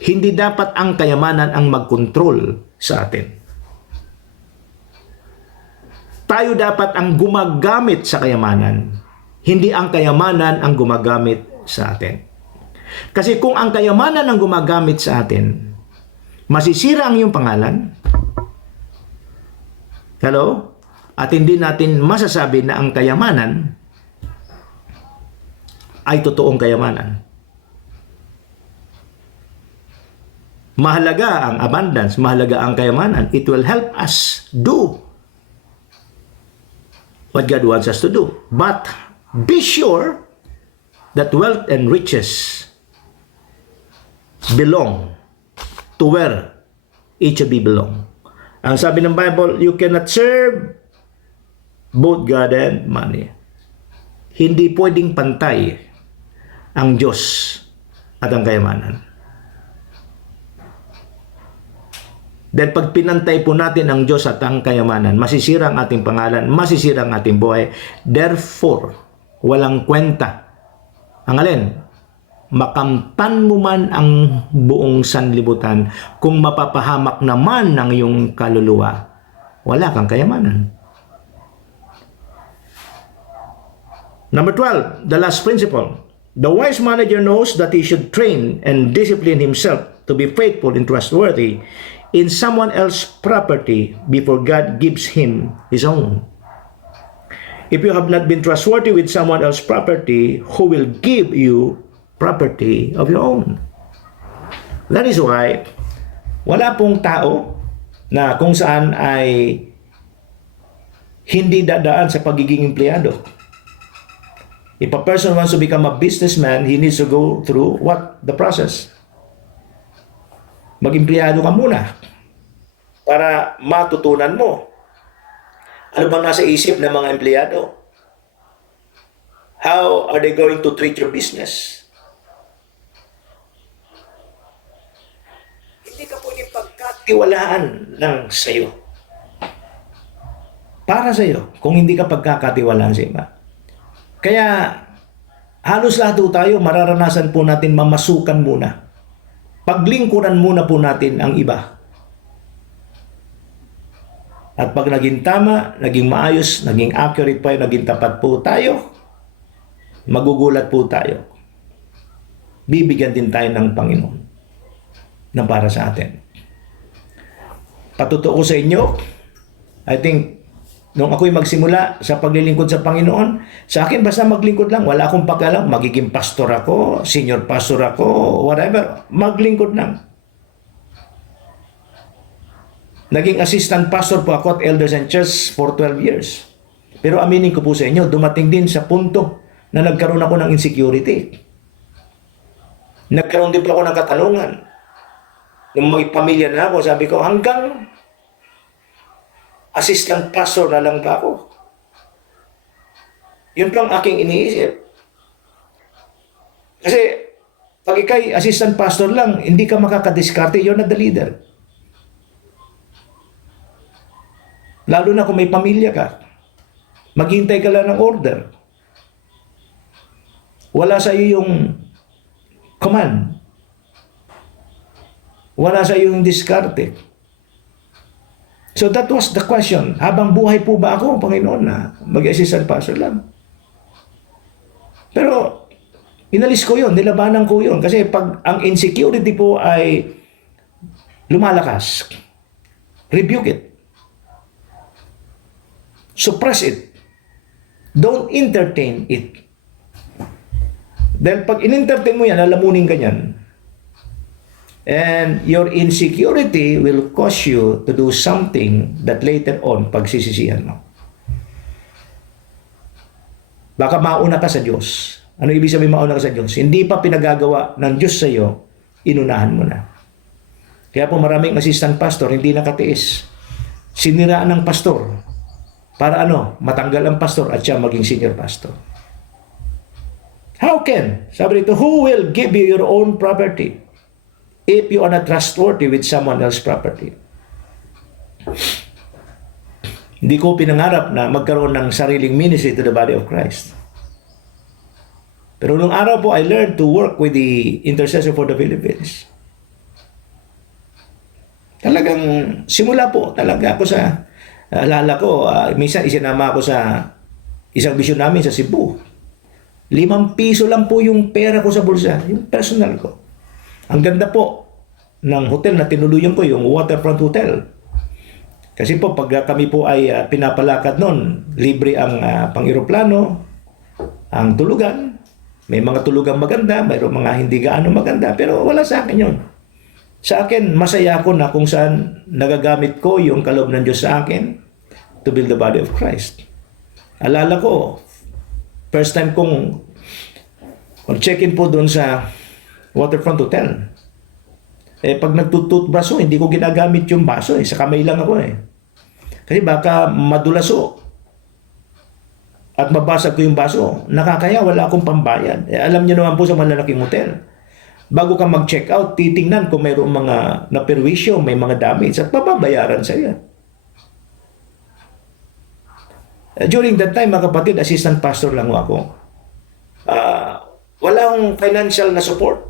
Hindi dapat ang kayamanan ang magkontrol sa atin. Tayo dapat ang gumagamit sa kayamanan. Hindi ang kayamanan ang gumagamit sa atin. Kasi kung ang kayamanan ang gumagamit sa atin, masisira ang iyong pangalan. Hello? At hindi natin masasabi na ang kayamanan ay totoong kayamanan. Mahalaga ang abundance, mahalaga ang kayamanan. It will help us do what God wants us to do. But be sure that wealth and riches belong to where each of you belong. Ang sabi ng Bible, you cannot serve both God and money. Hindi pwedeng pantay ang Diyos at ang kayamanan. Dahil pag pinantay po natin ang Diyos at ang kayamanan, masisira ang ating pangalan, masisira ang ating buhay. Therefore, walang kwenta. Ang alin? makamtan mo man ang buong sanlibutan, kung mapapahamak naman ng iyong kaluluwa, wala kang kayamanan. Number 12, the last principle. The wise manager knows that he should train and discipline himself to be faithful and trustworthy in someone else's property before God gives him his own. If you have not been trustworthy with someone else's property, who will give you property of your own? That is why wala pong tao na kung saan ay hindi dadaan sa pagiging empleyado. If a person wants to become a businessman, he needs to go through what? The process. Mag-empleyado ka muna para matutunan mo. Ano bang nasa isip ng mga empleyado? How are they going to treat your business? Hindi ka pwedeng pagkatiwalaan ng sayo. Para sayo, kung hindi ka pagkakatiwalaan sa iba. Kaya halos lahat tayo mararanasan po natin mamasukan muna. Paglingkuran muna po natin ang iba. At pag naging tama, naging maayos, naging accurate pa, naging tapat po tayo, magugulat po tayo. Bibigyan din tayo ng Panginoon na para sa atin. Patutuo ko sa inyo, I think, nung ako'y magsimula sa paglilingkod sa Panginoon, sa akin basta maglingkod lang. Wala akong pakialam, magiging pastor ako, senior pastor ako, whatever. Maglingkod lang. Naging assistant pastor po ako at Elders and Church for 12 years. Pero aminin ko po sa inyo, dumating din sa punto na nagkaroon ako ng insecurity. Nagkaroon din po ako ng katanungan. Nung may pamilya na ako, sabi ko, hanggang assistant pastor na lang ba ako? Yun pang aking iniisip. Kasi, pag ikay assistant pastor lang, hindi ka makakadiskarte, you're not the leader. Lalo na kung may pamilya ka. Maghintay ka lang ng order. Wala sa iyo yung command. Wala sa iyo yung diskarte. So that was the question. Habang buhay po ba ako, Panginoon, na mag-assistant pastor lang? Pero, inalis ko yun, nilabanan ko yun. Kasi pag ang insecurity po ay lumalakas, rebuke it. Suppress it. Don't entertain it. Dahil pag in-entertain mo yan, lalamunin ka yan. And your insecurity will cause you to do something that later on pagsisisihan mo. Baka mauna ka sa Diyos. Ano ibig sabihin mauna ka sa Diyos? Hindi pa pinagagawa ng Diyos sa iyo, inunahan mo na. Kaya po maraming assistant pastor hindi nakatiis. Siniraan ng pastor para matanggal ang pastor at siya maging senior pastor. How can? Sabi dito, who will give you your own property if you are not trustworthy with someone else's property? Hindi ko pinangarap na magkaroon ng sariling ministry to the body of Christ. Pero nung araw po, I learned to work with the Intercessor for the Philippines. Talagang simula po talaga ako sa, alala ko, minsan isinama ako sa isang bisyon namin sa Cebu. 5 piso lang po yung pera ko sa bulsa, yung personal ko. Ang ganda po ng hotel na tinuluyan ko, yung Waterfront Hotel. Kasi po pag kami po ay pinapalakad noon, libre ang pang-eroplano, ang tulugan. May mga tulugan maganda, mayroong mga hindi gaano maganda, pero wala sa akin yun. Sa akin, masaya ako na kung saan nagagamit ko yung kaloob ng Diyos sa akin to build the body of Christ. Alala ko, first time kong check-in po doon sa Waterfront Hotel. Pag nagtututbraso, hindi ko ginagamit yung baso. Sa kamay lang ako . Kasi baka madulaso at mabasag ko yung baso. Nakakaya, wala akong pambayad. Alam niyo naman po sa malalaking hotel, bago ka mag-check out, titingnan kung mayroong mga naperwisyo, may mga damage at mababayaran sa iyo. During that time, mga kapatid, assistant pastor lang ako. Walang financial na support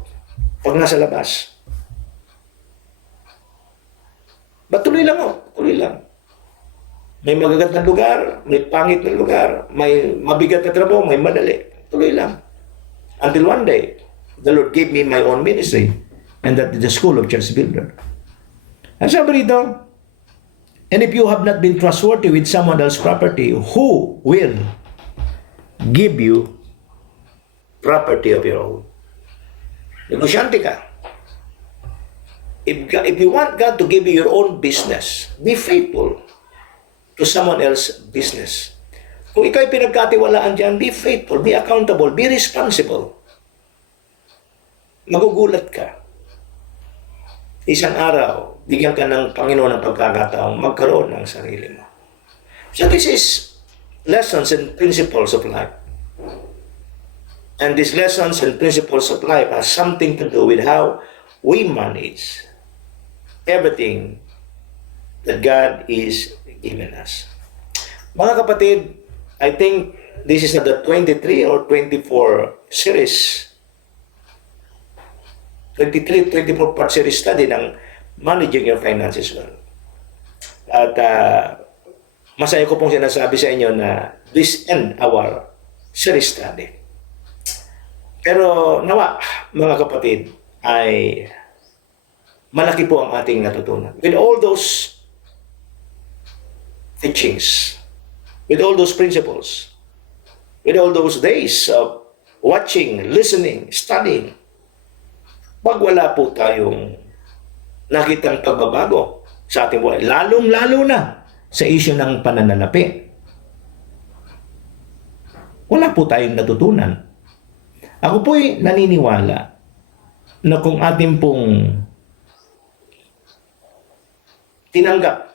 pag nasa labas. Ba't tuloy lang tuloy lang. May magagandang lugar, may pangit na lugar, may mabigat na trabaho, may madali. Tuloy lang. Until one day, the Lord gave me my own ministry, and that is the School of Church Builder. And sabi rito, and if you have not been trustworthy with someone else's property, who will give you property of your own? Negosyante ka. If you want God to give you your own business, be faithful to someone else's business. Kung ikaw ay pinagkatiwalaan dyan, be faithful, be accountable, be responsible. Magugulat ka. Isang araw, bigyan ka ng Panginoon ng pagkakataong magkaroon ng sarili mo. So this is lessons and principles of life. And these lessons and principles of life have something to do with how we manage everything that God is giving us. Mga kapatid, I think this is the 23 or 24 series. 24 part series study ng Managing Your Finances Well. At masaya ko pong sinasabi sa inyo na this end our series study. Pero nawa, mga kapatid, ay malaki po ang ating natutunan. With all those teachings, with all those principles, with all those days of watching, listening, studying, pag wala po tayong nakitang pagbabago sa ating buhay, lalong-lalo na sa isyu ng pananalapi, wala po tayong natutunan. Ako po'y naniniwala na kung ating pong tinanggap,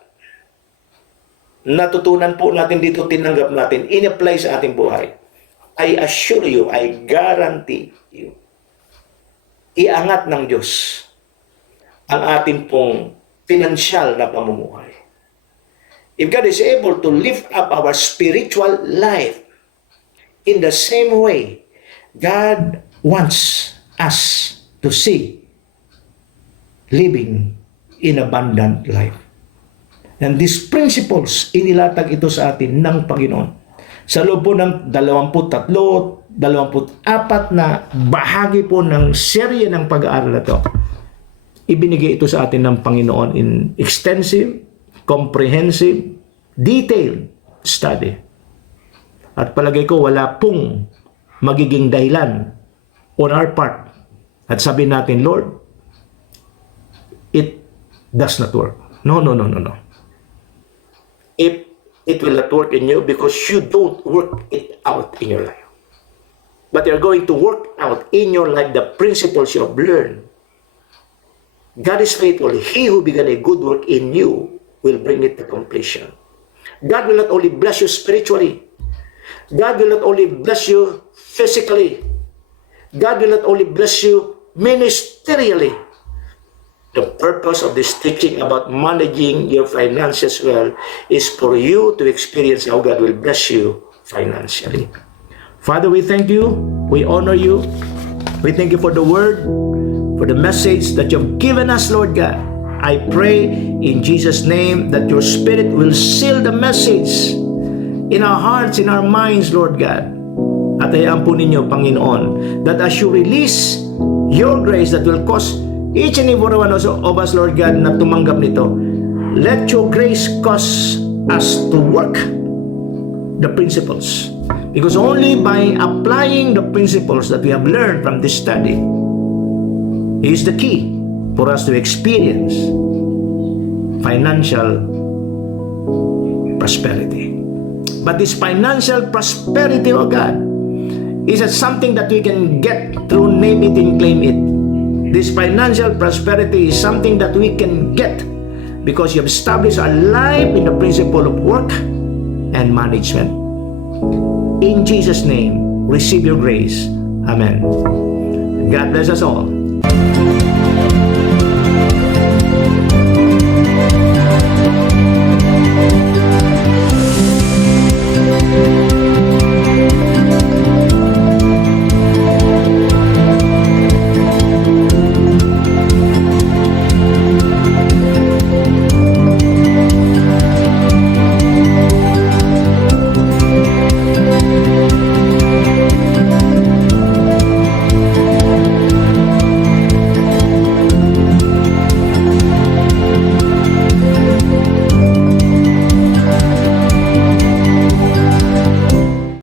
natutunan po natin dito, tinanggap natin, in-apply sa ating buhay, I assure you, I guarantee you, iangat ng Diyos ang ating pong pinansyal na pamumuhay. If God is able to lift up our spiritual life in the same way, God wants us to see living in abundant life. And these principles, inilatag ito sa atin ng Panginoon. Sa loob po ng 23, 24 na bahagi po ng serye ng pag-aaral na ito, ibinigay ito sa atin ng Panginoon in extensive, comprehensive, detailed study. At palagay ko, wala pong magiging dahilan on our part. At sabi natin, Lord, it does not work. No. If it will not work in you because you don't work it out in your life. But you're going to work out in your life the principles you have learned. God is faithful. He who began a good work in you will bring it to completion. God will not only bless you spiritually. God will not only bless you physically. God will not only bless you ministerially. The purpose of this teaching about managing your finances well is for you to experience how God will bless you financially. Father, we thank you. We honor you. We thank you for the word, for the message that you've given us, Lord God. I pray in Jesus' name that your Spirit will seal the message in our hearts, in our minds, Lord God. At hayaan po ninyo, Panginoon, that as you release your grace that will cause each and every one of us, Lord God, na tumanggap nito, let your grace cause us to work the principles. Because only by applying the principles that we have learned from this study is the key for us to experience financial prosperity. But this financial prosperity, oh God, is something that we can get through name it and claim it. This financial prosperity is something that we can get because you have established our life in the principle of work and management. In Jesus' name, receive your grace. Amen. God bless us all.